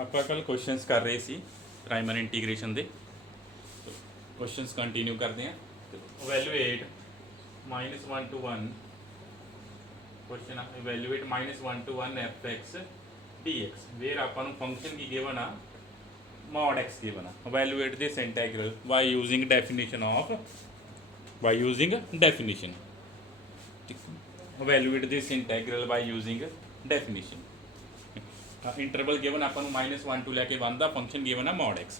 ਆਪਾਂ ਕੱਲ ਕੁਐਸਚਨਸ ਕਰ ਰਹੇ ਸੀ ਪ੍ਰਾਈਮਰੀ ਇੰਟੀਗ੍ਰੇਸ਼ਨ ਦੇ। ਕੁਐਸਚਨਸ ਕੰਟੀਨਿਊ ਕਰਦੇ ਹਾਂ। ਇਵੈਲੂਏਟ -1 to 1 ਕੁਐਸਚਨ ਆ evaluate -1 to 1 f(x) dx where ਆਪਾਂ ਨੂੰ ਫੰਕਸ਼ਨ ਕੀ ਗਿਵਨ ਆ mod x given evaluate this integral by using definition evaluate this integral by using definition interval given ਆਪਾਂ ਨੂੰ -1 ਤੋਂ ਲੈ ਕੇ 1 ਦਾ ਫੰਕਸ਼ਨ ਗਿਵਨ ਆ mod x।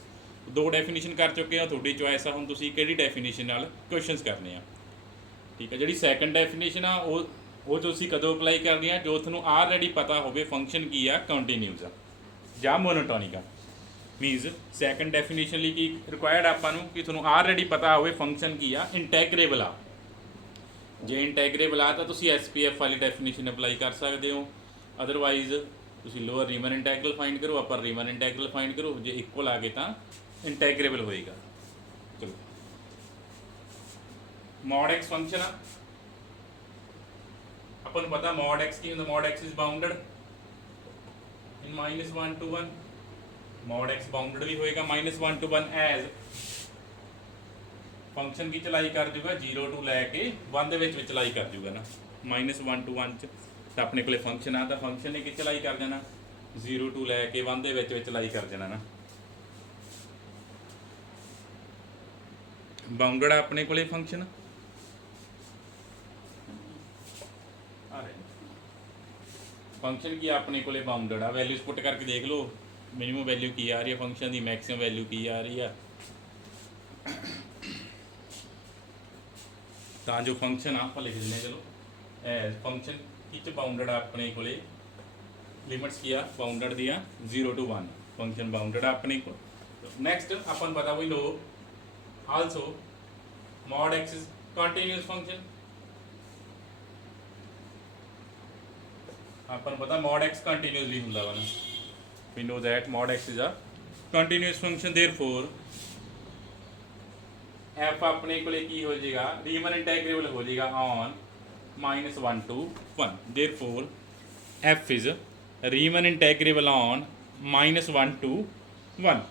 ਦੋ ਡੈਫੀਨੇਸ਼ਨ ਕਰ ਚੁੱਕੇ ਆ, ਤੁਹਾਡੀ ਚੋਇਸ ਆ ਹੁਣ ਤੁਸੀਂ ਕਿਹੜੀ ਡੈਫੀਨੇਸ਼ਨ ਨਾਲ ਕੁਐਸਚਨਸ ਕਰਨੇ ਆ। ਠੀਕ ਹੈ, ਜਿਹੜੀ ਸੈਕੰਡ ਡੈਫੀਨੇਸ਼ਨ ਆ ਉਹ ਤੁਸੀਂ ਕਦੋਂ ਅਪਲਾਈ ਕਰਨੀ ਆ, ਜੋ ਤੁਹਾਨੂੰ ਆਲਰੇਡੀ ਪਤਾ ਹੋਵੇ ਫੰਕਸ਼ਨ ਕੀ ਆ, ਕੰਟੀਨਿਊਸ ਆ ਜਾਂ ਮੋਨੋਟੋਨਿਕ ਆ। ਮੀਨਸ ਸੈਕੰਡ ਡੈਫੀਨੇਸ਼ਨ ਲਈ ਕੀ ਰਿਕੁਆਇਰਡ ਆਪਾਂ ਨੂੰ ਕਿ ਤੁਹਾਨੂੰ ਆਲਰੇਡੀ ਪਤਾ ਹੋਵੇ ਫੰਕਸ਼ਨ ਕੀ ਆ, ਇੰਟੈਗਰੇਬਲ ਆ। ਜੇ ਇੰਟੈਗਰੇਬਲ ਆ ਤਾਂ ਤੁਸੀਂ SPF ਵਾਲੀ ਡੈਫੀਨੇਸ਼ਨ ਅਪਲਾਈ ਕਰ ਸਕਦੇ ਹੋ, ਅਦਰਵਾਈਜ਼ ਤੁਸੀਂ ਲੋਅਰ ਰੀਮਨ ਇੰਟੈਗਰਲ ਫਾਈਂਡ ਕਰੋ, ਅਪਰ ਰੀਮਨ ਇੰਟੈਗਰਲ ਫਾਈਂਡ ਕਰੋ। ਜੇ ਇਕੁਅਲ ਆ ਗਏ ਤਾਂ ਇੰਟੈਗਰੇਬਲ ਹੋਏਗਾ। ਚਲੋ mod x ਫੰਕਸ਼ਨ ਆ, ਆਪਾਂ ਨੂੰ ਪਤਾ mod x ਕੀ ਹੁੰਦਾ, mod x is bounded in -1 to 1। mod x bounded ਵੀ ਹੋਏਗਾ -1 to 1 ਐਜ਼ ਫੰਕਸ਼ਨ ਕੀ ਚਲਾਈ ਕਰ ਜੂਗਾ 0 ਤੋਂ ਲੈ ਕੇ 1 ਦੇ ਵਿੱਚ ਚਲਾਈ ਕਰ ਜੂਗਾ ਨਾ। -1 to 1 ਚ ਤਾਂ ਆਪਣੇ ਕੋਲੇ ਫੰਕਸ਼ਨ ਆ, ਤਾਂ ਫੰਕਸ਼ਨ ਨੇ ਕੀ ਚਲਾਈ ਕਰ ਦੇਣਾ 0 ਤੋਂ ਲੈ ਕੇ 1 ਦੇ ਵਿੱਚ ਚਲਾਈ ਕਰ ਦੇਣਾ ਨਾ। ਬਾਉਂਡਡ ਆ ਆਪਣੇ ਕੋਲੇ ਫੰਕਸ਼ਨ, ਫੰਕਸ਼ਨ ਕੀ ਆਪਣੇ ਕੋਲੇ ਬਾਉਂਡਡ ਆ। ਵੈਲਿਊਜ਼ ਪੁੱਟ ਕਰਕੇ ਦੇਖ ਲਓ, ਮਿਨੀਮਮ ਵੈਲਿਊ ਕੀ ਆ ਰਹੀ ਹੈ ਫੰਕਸ਼ਨ ਦੀ, ਮੈਕਸਿਮਮ ਵੈਲਿਊ ਕੀ ਆ ਰਹੀ ਆ, ਤਾਂ ਜੋ ਫੰਕਸ਼ਨ ਆਪਾਂ ਲਿਖ ਦਿੰਦੇ। ਚਲੋ ਐਜ਼ ਫੰਕਸ਼ਨ ਕਿਚ ਬਾਉਂਡਡ ਆ ਆਪਣੇ ਕੋਲੇ, ਲਿਮਿਟਸ ਕੀ ਆ ਬਾਉਂਡਡ ਦੀਆਂ 0 to 1, ਫੰਕਸ਼ਨ ਬਾਉਂਡਡ ਆ ਆਪਣੇ ਕੋਲ। ਨੈਕਸਟ ਆਪਾਂ ਨੂੰ ਪਤਾ ਵੀ ਲੋ also mod x is continuous function, ਆਪਾਂ ਨੂੰ ਪਤਾ mod x continuous ਵੀ ਹੁੰਦਾ ਵਾ ਨਾ। we know that mod x is a continuous function, therefore f ਆਪਣੇ ਕੋਲੇ ਕੀ ਹੋ ਜਾਏਗਾ ਰੀਮਨ ਇੰਟੈਗਰੇਬਲ ਹੋ ਜਾਏਗਾ on -1 to 1, therefore f is ਰੀਮਨ ਇੰਟੈਗਰੇਬਲ on -1 to 1।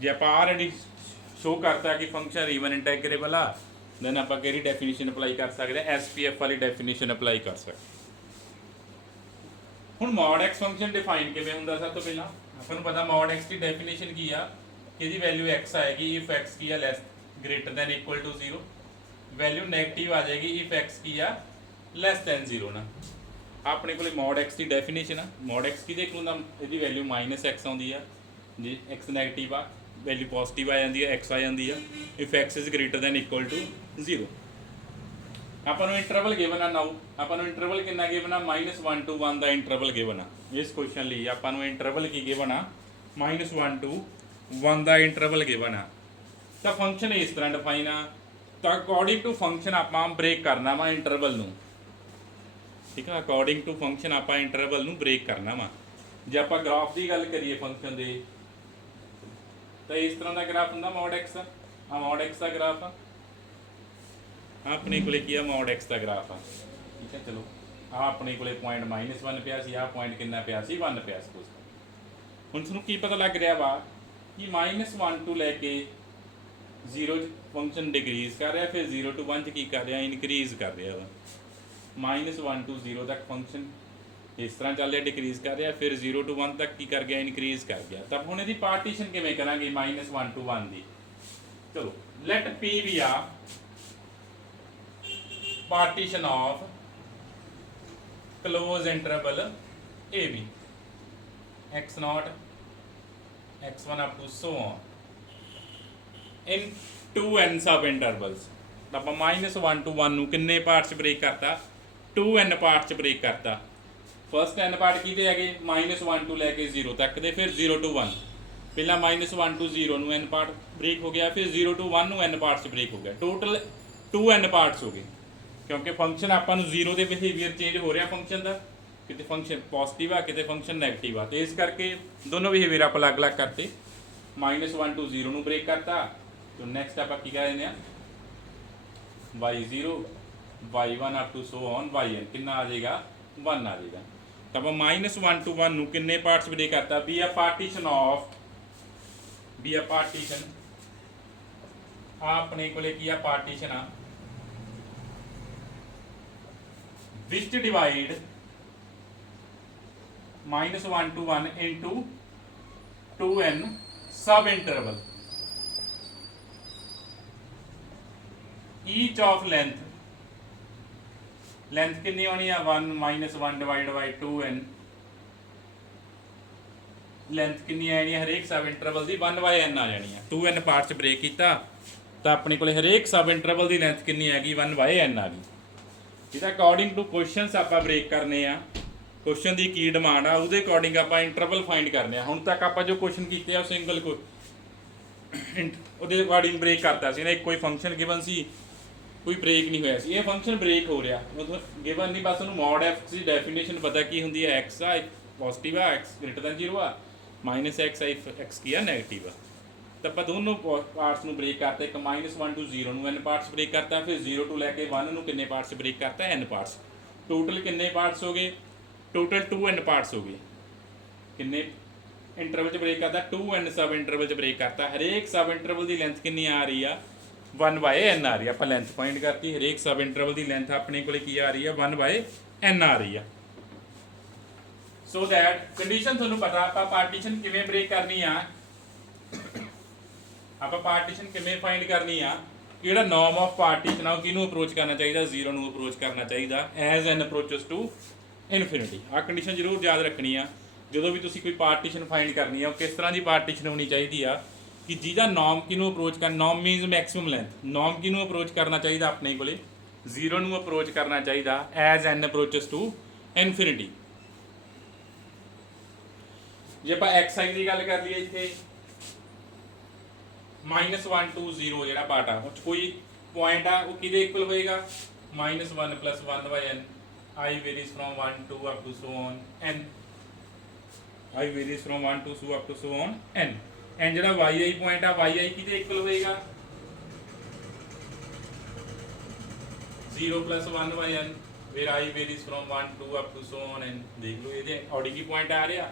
ਜੇ ਆਪਾਂ ਆਲਰੇਡੀ ਸ਼ੋ ਕਰਤਾ ਕਿ ਫੰਕਸ਼ਨ ਰੀਮਨ ਇੰਟੈਗਰੇਬਲ ਆ, ਦੈਨ ਆਪਾਂ ਕਿਹੜੀ ਡੈਫੀਨੇਸ਼ਨ ਅਪਲਾਈ ਕਰ ਸਕਦੇ ਆ, SPF ਵਾਲੀ ਡੈਫੀਨੇਸ਼ਨ ਅਪਲਾਈ ਕਰ ਸਕਦੇ। ਹੁਣ mod x ਫੰਕਸ਼ਨ ਡਿਫਾਈਨ ਕਿਵੇਂ ਹੁੰਦਾ, ਸਭ ਤੋਂ ਪਹਿਲਾਂ ਆਪਾਂ ਨੂੰ ਪਤਾ mod x ਦੀ ਡੈਫੀਨੇਸ਼ਨ ਕੀ ਆ ਕਿ ਇਹਦੀ ਵੈਲਿਊ x ਆਏਗੀ ਇਫ x ਕੀ ਆ less greater than equal to 0, value negative ਆ ਜਾਏਗੀ ਇਫ x ਕੀ ਆ ਲੈਸ ਦੈਨ 0 ਨਾ। ਆਪਣੇ ਕੋਲੇ mod x ਦੀ ਡੈਫੀਨੇਸ਼ਨ ਆ, mod x ਕੀ ਦੇਖ ਲੂੰਦਾ, ਇਹਦੀ ਵੈਲਿਊ -x ਆਉਂਦੀ ਆ, ਜੇ x ਨੈਗੇਟਿਵ ਆ ਵੈਲਿਊ ਪੋਜ਼ਿਟਿਵ ਆ ਜਾਂਦੀ ਹੈ, x ਆ ਜਾਂਦੀ ਆ if x is greater than equal to 0। ਆਪਾਂ ਨੂੰ ਇੰਟਰਵਲ ਗਿਵਨ ਆ ਨਾਓ, ਆਪਾਂ ਨੂੰ ਇੰਟਰਵਲ ਕਿੰਨਾ ਗਿਵਨ ਆ -1 to 1 ਦਾ ਇੰਟਰਵਲ ਗਿਵਨ ਆ। ਇਸ ਕੁਐਸਚਨ ਲਈ ਆਪਾਂ ਨੂੰ ਇੰਟਰਵਲ ਕੀ ਗਿਵਨ ਆ -1 to 1 ਦਾ ਇੰਟਰਵਲ ਗਿਵਨ ਆ। ਤਾਂ ਫੰਕਸ਼ਨ ਇਸ ਤਰ੍ਹਾਂ ਡਿਫਾਈਨ ਆ, ਤਾਂ ਅਕੋਰਡਿੰਗ ਟੂ ਫੰਕਸ਼ਨ ਆਪਾਂ ਬ੍ਰੇਕ ਕਰਨਾ ਵਾ ਇੰਟਰਵਲ ਨੂੰ। ਠੀਕ ਆ, ਅਕੋਰਡਿੰਗ ਟੂ ਫੰਕਸ਼ਨ ਆਪਾਂ ਇੰਟਰਵਲ ਨੂੰ ਬ੍ਰੇਕ ਕਰਨਾ ਵਾ। ਜੇ ਆਪਾਂ ਗ੍ਰਾਫ ਦੀ ਗੱਲ ਕਰੀਏ ਫੰਕਸ਼ਨ ਦੇ, ਤਾਂ ਇਸ ਤਰ੍ਹਾਂ ਦਾ ਗ੍ਰਾਫ ਹੁੰਦਾ mod x ਦਾ, ਆ mod x ਦਾ ਗ੍ਰਾਫ ਆ, ਆਪਣੇ ਕੋਲੇ ਕੀ ਆ mod x ਦਾ ਗ੍ਰਾਫ ਆ। ਠੀਕ ਹੈ, ਚਲੋ ਆ ਆਪਣੇ ਕੋਲੇ ਪੁਆਇੰਟ -1 ਪਿਆ ਸੀ, ਆ ਪੁਆਇੰਟ ਕਿੰਨਾ ਪਿਆ ਸੀ 1 ਪਿਆ ਸੀ। ਹੁਣ ਤੁਹਾਨੂੰ ਕੀ ਪਤਾ ਲੱਗ ਰਿਹਾ ਵਾ ਕਿ -1 ਤੋਂ ਲੈ ਕੇ 0 ਫੰਕਸ਼ਨ ਡਿਕਰੀਜ਼ ਕਰ ਰਿਹਾ, ਫਿਰ 0 to 1 ਕੀ ਕਰ ਰਿਹਾ ਇਨਕਰੀਜ਼ ਕਰ ਰਿਹਾ ਵਾ। -1 to 0 ਤੱਕ ਫੰਕਸ਼ਨ ਇਸ ਤਰ੍ਹਾਂ ਚੱਲ ਰਿਹਾ ਡਿਕਰੀਜ਼ ਕਰ ਰਿਹਾ, ਫਿਰ 0 to 1 ਤੱਕ ਕੀ ਕਰ ਗਿਆ ਇਨਕਰੀਜ਼ ਕਰ ਗਿਆ। ਤਾਂ ਹੁਣ ਇਹਦੀ ਪਾਰਟੀਸ਼ਨ ਕਿਵੇਂ ਕਰਾਂਗੇ -1 to 1 ਦੀ। ਚਲੋ ਲੈਟ P ਵੀ ਆ partition of close interval AB x0 x1 up to so on in 2n sub intervals। ਤਾਂ ਆਪਾਂ -1 to 1 ਨੂੰ ਕਿੰਨੇ ਪਾਰਟਸ ਬ੍ਰੇਕ ਕਰਤਾ 2n ਪਾਰਟਸ ਚ ਬ੍ਰੇਕ ਕਰਤਾ। ਫਸਟ n ਪਾਰਟ ਕਿਹਦੇ ਹੈਗੇ -1 ਤੋਂ ਲੈ ਕੇ 0 ਤੱਕ ਦੇ, ਫਿਰ 0 to 1। ਪਹਿਲਾਂ -1 to 0 ਨੂੰ n ਪਾਰਟ ਬ੍ਰੇਕ ਹੋ ਗਿਆ, ਫਿਰ 0 to 1 ਨੂੰ n ਪਾਰਟਸ ਬ੍ਰੇਕ ਹੋ ਗਿਆ, ਟੋਟਲ 2n ਪਾਰਟਸ ਹੋ ਗਏ। ਕਿਉਂਕਿ ਫੰਕਸ਼ਨ ਆਪਾਂ ਨੂੰ 0 ਦੇ ਬਿਹੇਵੀਅਰ ਚੇਂਜ ਹੋ ਰਿਹਾ ਫੰਕਸ਼ਨ ਦਾ, ਕਿਤੇ ਫੰਕਸ਼ਨ ਪੋਜ਼ਿਟਿਵ ਆ ਕਿਤੇ ਫੰਕਸ਼ਨ ਨੈਗੇਟਿਵ ਆ, ਤੇ ਇਸ ਕਰਕੇ ਦੋਨੋਂ ਬਿਹੇਵੀਅਰ ਆਪਾਂ ਅਲੱਗ-ਅਲੱਗ ਕਰਤੇ। -1 to 0 ਨੂੰ ਬ੍ਰੇਕ ਕਰਤਾ, ਤੇ ਨੈਕਸਟ ਆਪਾਂ ਕੀ ਕਰ ਦਿੰਦੇ ਆ y0 y1 up to so on yn ਕਿੰਨਾ ਆ ਜਾਏਗਾ 1 ਆ ਜਾਏਗਾ। ਤਾਂ ਆਪਾਂ -1 to 1 ਨੂੰ ਕਿੰਨੇ ਪਾਰਟਸ ਬ੍ਰੇਕ ਕਰਤਾ ਬੀ ਆ ਪਾਰਟੀਸ਼ਨ ਆ ਆਪਣੇ ਕੋਲੇ ਕੀ ਆ ਪਾਰਟੀਸ਼ਨ ਆ which divide -1 to 1 into 2n sub interval each of length कितनी होनी है 1 - 1 divided by 2n लेंथ कितनी आनी है हरेक सब इंटरवल की 1/n आ जानी है 2n पार्ट्स ब्रेक किया तो अपने को हरेक सब इंटरवल की लेंथ कितनी हैगी 1/n आ गई जिदा अकॉर्डिंग टू क्वेश्चनस आप ब्रेक करने आ क्वेश्चन की की डिमांड आ उसके अकॉर्डिंग आप इंटरवल फाइंड करने हुण तक आप जो क्वेश्चन किए सिंगल को ਉਹਦੇ ਅਕॉर्डिंग ब्रेक करता ਸੀ ना एक कोई फंक्शन गिवन सी कोई ब्रेक नहीं होया सी ये फंक्शन ब्रेक हो रहा मतलब गिवन नहीं बस उन्होंने मॉड एफ की डेफिनेशन पता की होंगी है एक्स आ पॉजिटिव आ एक्स ग्रेटर दैन 0 आ -x एक्स की आ नैगेटिव आ तो आप दोनों पार्ट्स में ब्रेक करते एक -1 to 0 में n पार्ट्स ब्रेक करता फिर 0 to लैके 1 में कितने पार्ट्स ब्रेक करता n पार्ट्स टोटल कितने पार्ट्स हो गए टोटल 2n पार्ट्स हो गए कितने इंटरवल ब्रेक करता 2n सब इंटरवल ब्रेक करता हरेक सब इंटरवल की लेंथ कितनी आ रही है 1/n आ रही है आप लेंथ फाइंड करती हरेक सब इंटरवल की लेंथ अपने को की आ रही है 1/n आ रही है सो दैट कंडीशन थोड़ा पता आप पार्टीशन किवें ब्रेक करनी आ आप पार्टीशन किवें फाइंड करनी आ कि नॉर्म ऑफ पार्टीशन आ किनू अप्रोच करना चाहिए 0 नू अप्रोच करना चाहिए as n approaches to infinity आ कंडीशन जरूर याद रखनी आ जो भी तुसी कोई पार्टीशन फाइंड करनी है किस तरह की पार्टीशन होनी चाहिए आ कि जिहदा नॉर्म किनू अप्रोच कर norm means maximum length norm किनू अप्रोच करना चाहिए अपने को 0 नू अप्रोच करना चाहिए as n approaches to infinity जे आप एक्स की गल कर लीए इत्थे -1 to 0 जिहड़ा पार्ट आ उस कोई पॉइंट आ वो किहदे इक्वल होएगा -1 + 1/n I varies from 1 to up to so on n I varies from 1 to so up to so on n and जो yi पॉइंट आ yi किहदे इक्वल होएगा 0 + 1/n फिर I varies from 1 to up to so on n देख लो ये according ही point आ रहा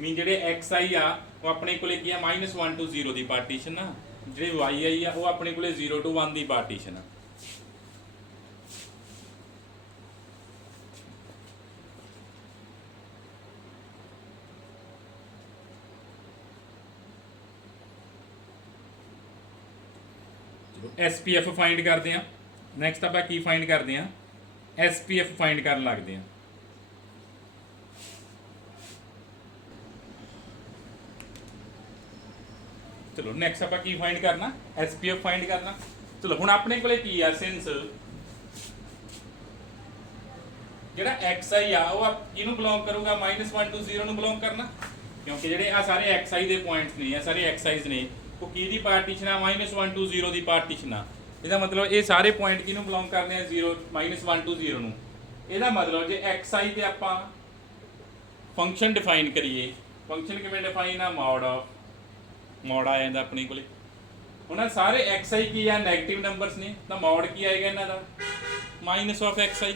mean जो xi आ वो अपने को की -1 to 0 की पार्टीशन आ जो yi आ वो अपने को 0 to 1 की पार्टीशन आ SPF फाइंड करते हैं नैक्सट आप की फाइंड करते हैं SPF फाइंड कर लगते हैं चलो नैक्सट आप की फाइंड करना SPF फाइंड करना चलो हुण अपने को की आ सिंस जिहड़ा xi आ वो किहनूं बिलोंग करूगा -1 to 0 नूं बिलोंग करना क्योंकि जिहड़े आ सारे xi दे पॉइंट्स ने आ सारे xis ने वो की पार्टीशन आ -1 to 0 की पार्टीशन आ इसका मतलब ये सारे पॉइंट किनू बिलोंग करते हैं 0 -1 to 0 नूं ਇਹਦਾ मतलब जे xi ਤੇ ਆਪਾਂ फंक्शन डिफाइन करिए फंक्शन किवें डिफाइन आ मॉड आ ਜਾਂਦਾ ਆਪਣੇ ਕੋਲੇ ਹੁਣ ਸਾਰੇ xi ਕੀ ਆ ਨੈਗੇਟਿव ਨੰਬਰਸ ਨੇ ਤਾਂ ਮੋਡ ਕੀ ਆਏਗਾ ਇਹਨਾਂ ਦਾ -xi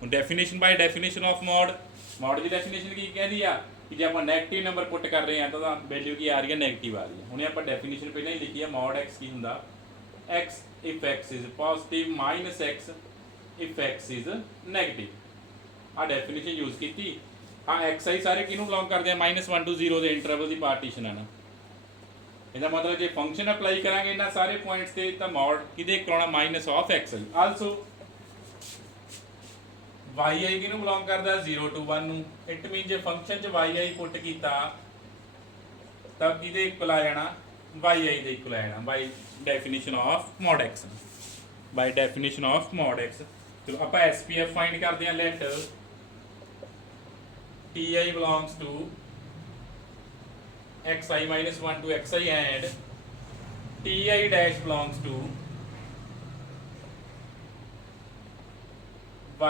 ਹੁਣ definition ਬਾय definition of mode the definition ਕੀ ਕਹਿੰਦੀ ਆ कि जो आप नैगेटिव नंबर पुट कर रहे हैं तो वैल्यू की आ रही है नैगेटिव आ रही है हमने आप डेफिनेशन पहले ही लिखी है मॉड एक्स की होंगे x if x is positive -x if x is negative आ डेफिनेशन यूज की हाँ एक्स आई सारे किनू बिलोंग करते हैं -1 to 0 के इंटरवल की पार्टीशन है ना इसका मतलब जो फंक्शन अप्लाई करेंगे इन्होंने सारे पॉइंट्स से तो मॉड कि कराना -xi आल्सो yi किनू बिलोंग करता 0 to 1 नूं इट मीन जो फंक्शन च yi पुट किया तब कि इक्वल आ जाना yi दे इक्वल आ जाना by definition of mod x by definition of mod x चलो आप SPF फाइंड करते हैं let ti belongs to xi -1 to xi and ti dash belongs to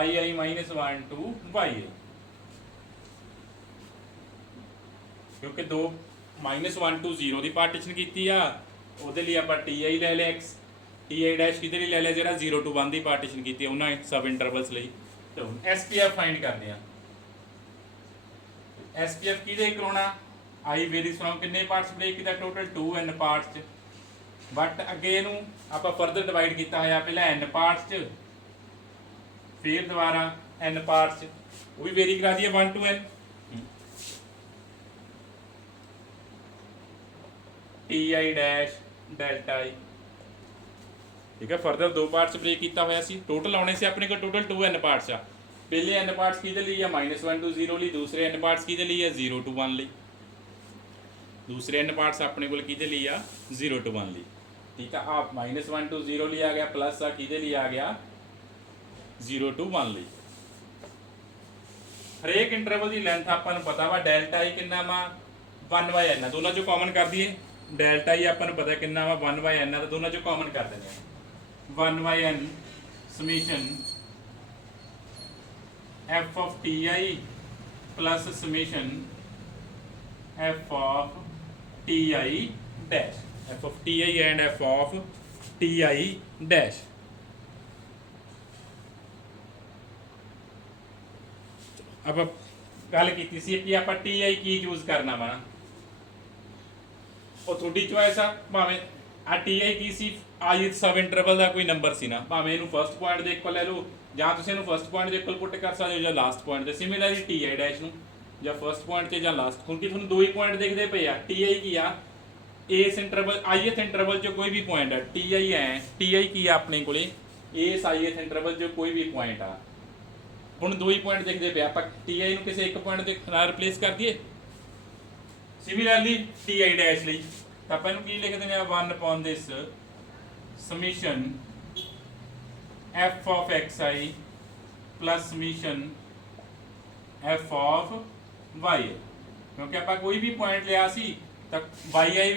yi -1 to yi क्योंकि दो -1 to 0 की पार्टीशन की आ ਉਹਦੇ ਲਈ ਆਪਾਂ ti ਲੈ ਲਿਆ x ti dash ਕਿਹਦੇ ਲਈ ਲੈ ਲਿਆ ਜਿਹੜਾ 0 to 1 ਦੀ ਪਾਰटीशन ਕੀਤੀ ਉਹਨਾਂ ਸਬ ਇੰਟਰਵਲਸ ਲਈ ਤੇ ਹੁਣ SPF ਫਾਈਂਡ ਕਰਦੇ ਆ SPF किहदे कराउणा I वेरीज फ्रॉम किन्ने पार्ट्स ब्रेक किया टोटल 2n पार्ट्स च बट अगे इहनूं आपां फर्दर डिवाइड किया होया पहला n पार्ट्स च फिर दोबारा n पार्ट्स च वो भी वेरी करा दिए 1 to n TI dash delta I ठीक है फर्दर दो पार्ट्स ब्रेक किया होया सी टोटल आने से अपने को टोटल 2n पार्ट्स आ पहले n पार्ट्स किहदे लई आ -1 to 0 लई दूसरे n पार्ट्स किहदे लई आ 0 to 1 लई दूसरे n पार्ट्स अपने को किहदे लई आ 0 to 1 लई ठीक है आप -1 to 0 लई आ गया प्लस आ किहदे लई आ गया 0 to 1 लई हरेक इंटरवल की लेंथ आपां नूं पता वा डेल्टा I किन्ना वा 1/n दोनों चों कॉमन कर दिए डेल्टा I आपां नूं पता किन्ना वा 1/n तो दोनों चों कॉमन कर देंगे 1/n summation f of TI plus summation f of TI dash f of TI and f of TI dash अब गल की सी कि आप TI की यूज करना वा ਉਹ ਤੁਹਾਡੀ ਚੋਇਸ ਆ ਭਾਵੇਂ ਆ TI ਕੀ ਸੀ ith ਸਬ ਇੰਟਰਵਲ ਦਾ ਕੋਈ ਨੰਬਰ ਸੀ ਨਾ ਭਾਵੇਂ ਇਹਨੂੰ ਫਸਟ ਪੁਆਇੰਟ ਦੇ ਇਕੁਅਲ ਲੈ ਲਓ ਜਾਂ ਤੁਸੀਂ ਇਹਨੂੰ ਫਸਟ ਪੁਆਇੰਟ ਦੇ ਇਕੁਅਲ ਪੁੱਟ ਕਰ ਸਕਦੇ ਹੋ ਜਾਂ ਲਾਸਟ ਪੁਆਇੰਟ ਦੇ ਸਿਮਿਲਰਲੀ TI ਡੈਸ਼ ਨੂੰ ਜਾਂ ਫਸਟ ਪੁਆਇੰਟ ਤੇ ਜਾਂ ਲਾਸਟ ਕਿਉਂਕਿ ਤੁਹਾਨੂੰ ਦੋ ਹੀ ਪੁਆਇੰਟ ਦਿਖਦੇ ਪਏ ਆ TI ਕੀ ਆ ਇਸ ਇੰਟਰਵਲ ith ਇੰਟਰਵਲ ਚ ਕੋਈ ਵੀ ਪੁਆਇੰਟ ਆ TI ਹੈ TI ਕੀ ਆ ਆਪਣੇ ਕੋਲੇ ਇਸ ith ਇੰਟਰਵਲ ਚ ਕੋਈ ਵੀ ਪੁਆਇੰਟ ਆ ਹੁਣ ਦੋ ਹੀ ਪੁਆਇੰਟ ਦਿਖਦੇ ਪਏ ਆਪਾਂ TI ਨੂੰ ਕਿਸੇ ਇੱਕ ਪੁਆਇੰਟ ਦੇ ਨਾਲ ਰਿਪਲੇਸ ਕਰ ਦਈਏ सिमिलरली TI डैश ਲਈ ਤਾਂ ਆਪਾਂ ਇਹਨੂੰ ਕੀ ਲਿਖ ਦਿੰਦੇ ਆ 1 upon this summation f of xi plus summation f of y ਕਿਉਂਕਿ ਆਪਾਂ ਕੋਈ ਵੀ ਪੁਆਇੰਟ ਲਿਆ ਸੀ ਤਾਂ yi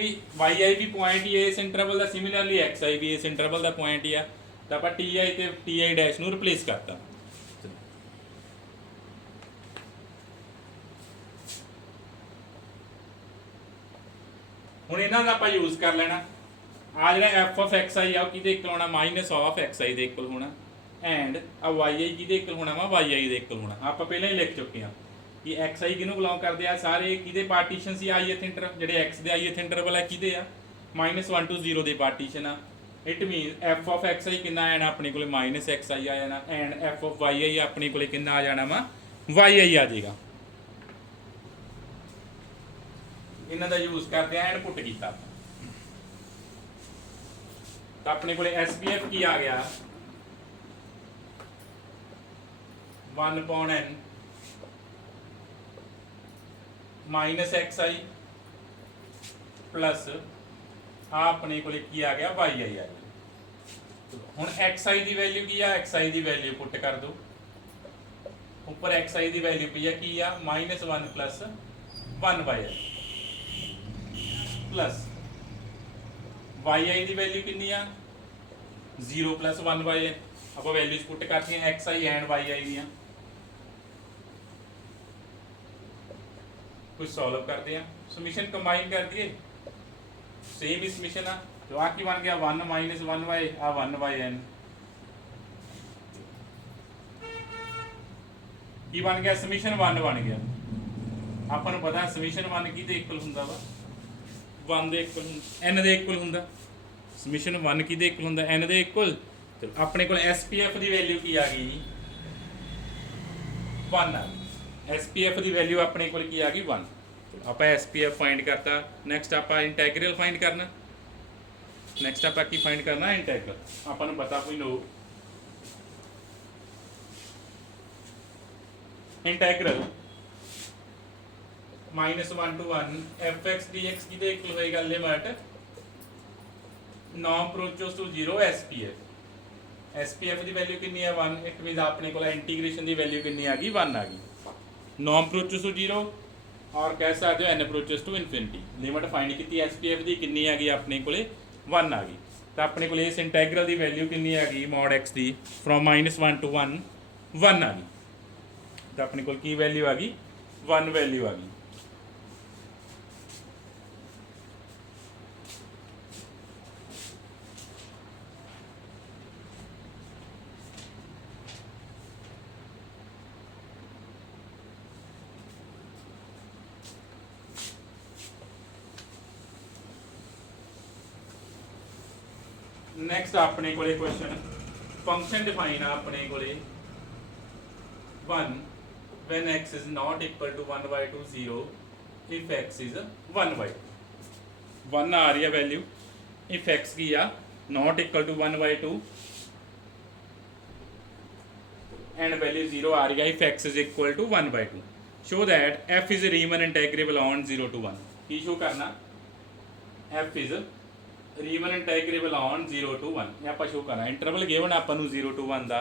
ਵੀ ਪੁਆਇੰਟ ਹੀ ਹੈ ਇਸ ਇੰਟਰਵਲ ਦਾ ਸਿਮਿਲਰਲੀ xi ਵੀ ਇਸ ਇੰਟਰਵਲ ਦਾ ਪੁਆਇੰਟ ਹੀ ਆ ਤਾਂ ਆਪਾਂ TI ਤੇ TI ਡੈਸ਼ ਨੂੰ ਰਿਪਲੇਸ ਕਰਤਾ ਹੁਣ ਇਹਨਾਂ ਦਾ ਆਪਾਂ ਯੂਜ਼ ਕਰ ਲੈਣਾ ਆ ਜਿਹੜਾ f of xi ਆ ਉਹ ਕਿਹਦੇ ਇਕੁਅਲ ਹੋਣਾ ਮਾਈਨਸ ਆਫ xi ਦੇ ਇਕੁਅਲ ਹੋਣਾ ਐਂਡ ਆ yi ਕਿਹਦੇ ਇਕੁਅਲ ਹੋਣਾ ਵਾ yi ਦੇ ਇਕੁਅਲ ਹੋਣਾ ਆਪਾਂ ਪਹਿਲਾਂ ਹੀ ਲਿਖ ਚੁੱਕੇ ਆ ਕਿ xi ਕਿਹਨੂੰ ਬਿਲੋਂਗ ਕਰਦੇ ਆ ਸਾਰੇ ਕਿਹਦੇ ਪਾਰਟੀਸ਼ਨ ਸੀ ith ਇੰਟਰਵਲ ਜਿਹੜੇ x ਦੇ ith ਇੰਟਰਵਲ ਆ ਕਿਹਦੇ ਆ -1 to 0 ਦੇ ਪਾਰਟੀਸ਼ਨ ਆ it means f of xi ਕਿੰਨਾ ਆ ਜਾਣਾ ਆਪਣੇ ਕੋਲੇ -xi ਆ ਜਾਣਾ ਐਂਡ f of yi ਆਪਣੇ ਕੋਲੇ ਕਿੰਨਾ ਆ ਜਾਣਾ ਵਾ yi ਆ ਜਾਏਗਾ ਇਹਨਾਂ ਦਾ ਯੂਜ਼ ਕਰਦੇ ਆ ਐਂਡ ਪੁੱਟ ਕੀਤਾ ਤਾਂ ਆਪਣੇ ਕੋਲੇ SPF ਕੀ ਆ ਗਿਆ 1 upon n -xi प्लस ਆ ਆਪਣੇ ਕੋਲੇ ਕੀ ਆ ਗਿਆ yi ਆ ਗਿਆ ਹੁਣ xi ਦੀ ਵੈਲਿਊ ਕੀ ਆ xi ਦੀ ਵੈਲਿਊ ਪੁੱਟ ਕਰ ਦੋ ਉੱਪਰ xi ਦੀ ਵੈਲਿਊ ਪਈ ਆ ਕੀ ਆ -1 plus 1/n प्लस yi ਦੀ ਵੈਲਿਊ ਕਿੰਨੀ ਆ 0 plus 1/n ਆਪਾਂ ਵੈਲਿਊਜ਼ ਪੁੱਟ ਕਰਤੀਆਂ xi ਐਂਡ yi ਦੀਆਂ ਕੁਝ ਸੋਲਵ ਕਰਦੇ ਆ ਸਮੀਸ਼ਨ ਕੰਬਾਈਨ ਕਰ ਦਈਏ ਸੇਮ ਹੀ ਸਮੀਸ਼ਨ ਆ तो आ की बन गया 1 minus 1y आ 1/n की बन गया समीशन 1 बन गया ਆਪਾਂ ਨੂੰ ਪਤਾ ਸमीशन 1 ਕਿਹਦੇ ਇਕੁਅਲ ਹੁੰਦਾ ਵਾ 1 ਦੇ ਇਕੁਅਲ n ਦੇ ਇਕੁਅਲ ਹੁੰਦਾ ਸमीशन 1 ਕਿਹਦੇ ਇਕੁਅਲ ਹੁੰਦਾ n ਦੇ ਇਕੁਅਲ ਤੇ ਆਪਣੇ ਕੋਲ SPF ਦੀ ਵੈਲਿਊ ਕੀ ਆ ਗਈ ਜੀ 1 ਆ SPF ਦੀ ਵੈਲਿਊ ਆਪਣੇ ਕੋਲ ਕੀ ਆ ਗਈ 1 ਆਪਾਂ SPF फाइंड करता ਨੈਕਸਟ ਆਪਾਂ ਇੰਟੈਗਰਲ फाइंड करना ਨੈਕਸਟ ਆਪਾਂ ਕੀ फाइंड करना ਇੰਟੈਗਰਲ ਆਪਾਂ ਨੂੰ ਪਤਾ ਕੋਈ ਨੋ ਇੰਟੈਗਰਲ -1 to 1 fx dx किहदे इक्वल होएगा limit norm approaches to 0 SPF दी वैल्यू कितनी है 1 इट मींस अपने को इंटीग्रेशन दी वैल्यू कितनी आ गई 1 आ गई नॉर्म अप्रोचेस टू 0 और कह सकते हो n approaches to infinity limit find की SPF दी कितनी आ गई अपने को 1 आ गई तो अपने को इस इंटैग्रल दी वैल्यू कितनी आ गई mod x the from -1 to 1 1 आ गई तो अपने को की वैल्यू आ गई 1 वैल्यू आ गई ਨੈਕਸਟ ਆਪਣੇ ਕੋਲੇ ਕੁਐਸਚਨ ਫੰਕਸ਼ਨ ਡਿਫਾਈਨ ਆ ਆਪਣੇ ਕੋਲੇ 1 when x is not equal to 1 by 2 0 if x is 1 by 2 1 ਆ ਰਹੀ ਹੈ ਵੈਲਿਊ if x ਕੀ ਆ not equal to 1 by 2 and value 0 ਆ ਰਹੀ ਹੈ if x is equal to 1 by 2 show that f is a Riemann integrable on 0 to 1 Ki show ਕਰਨਾ f is Riemann integrable on 0 to 1 ਇਹ ਆਪਾਂ show ਕਰਨਾ interval given ਆਪਾਂ ਨੂੰ 0 to 1 the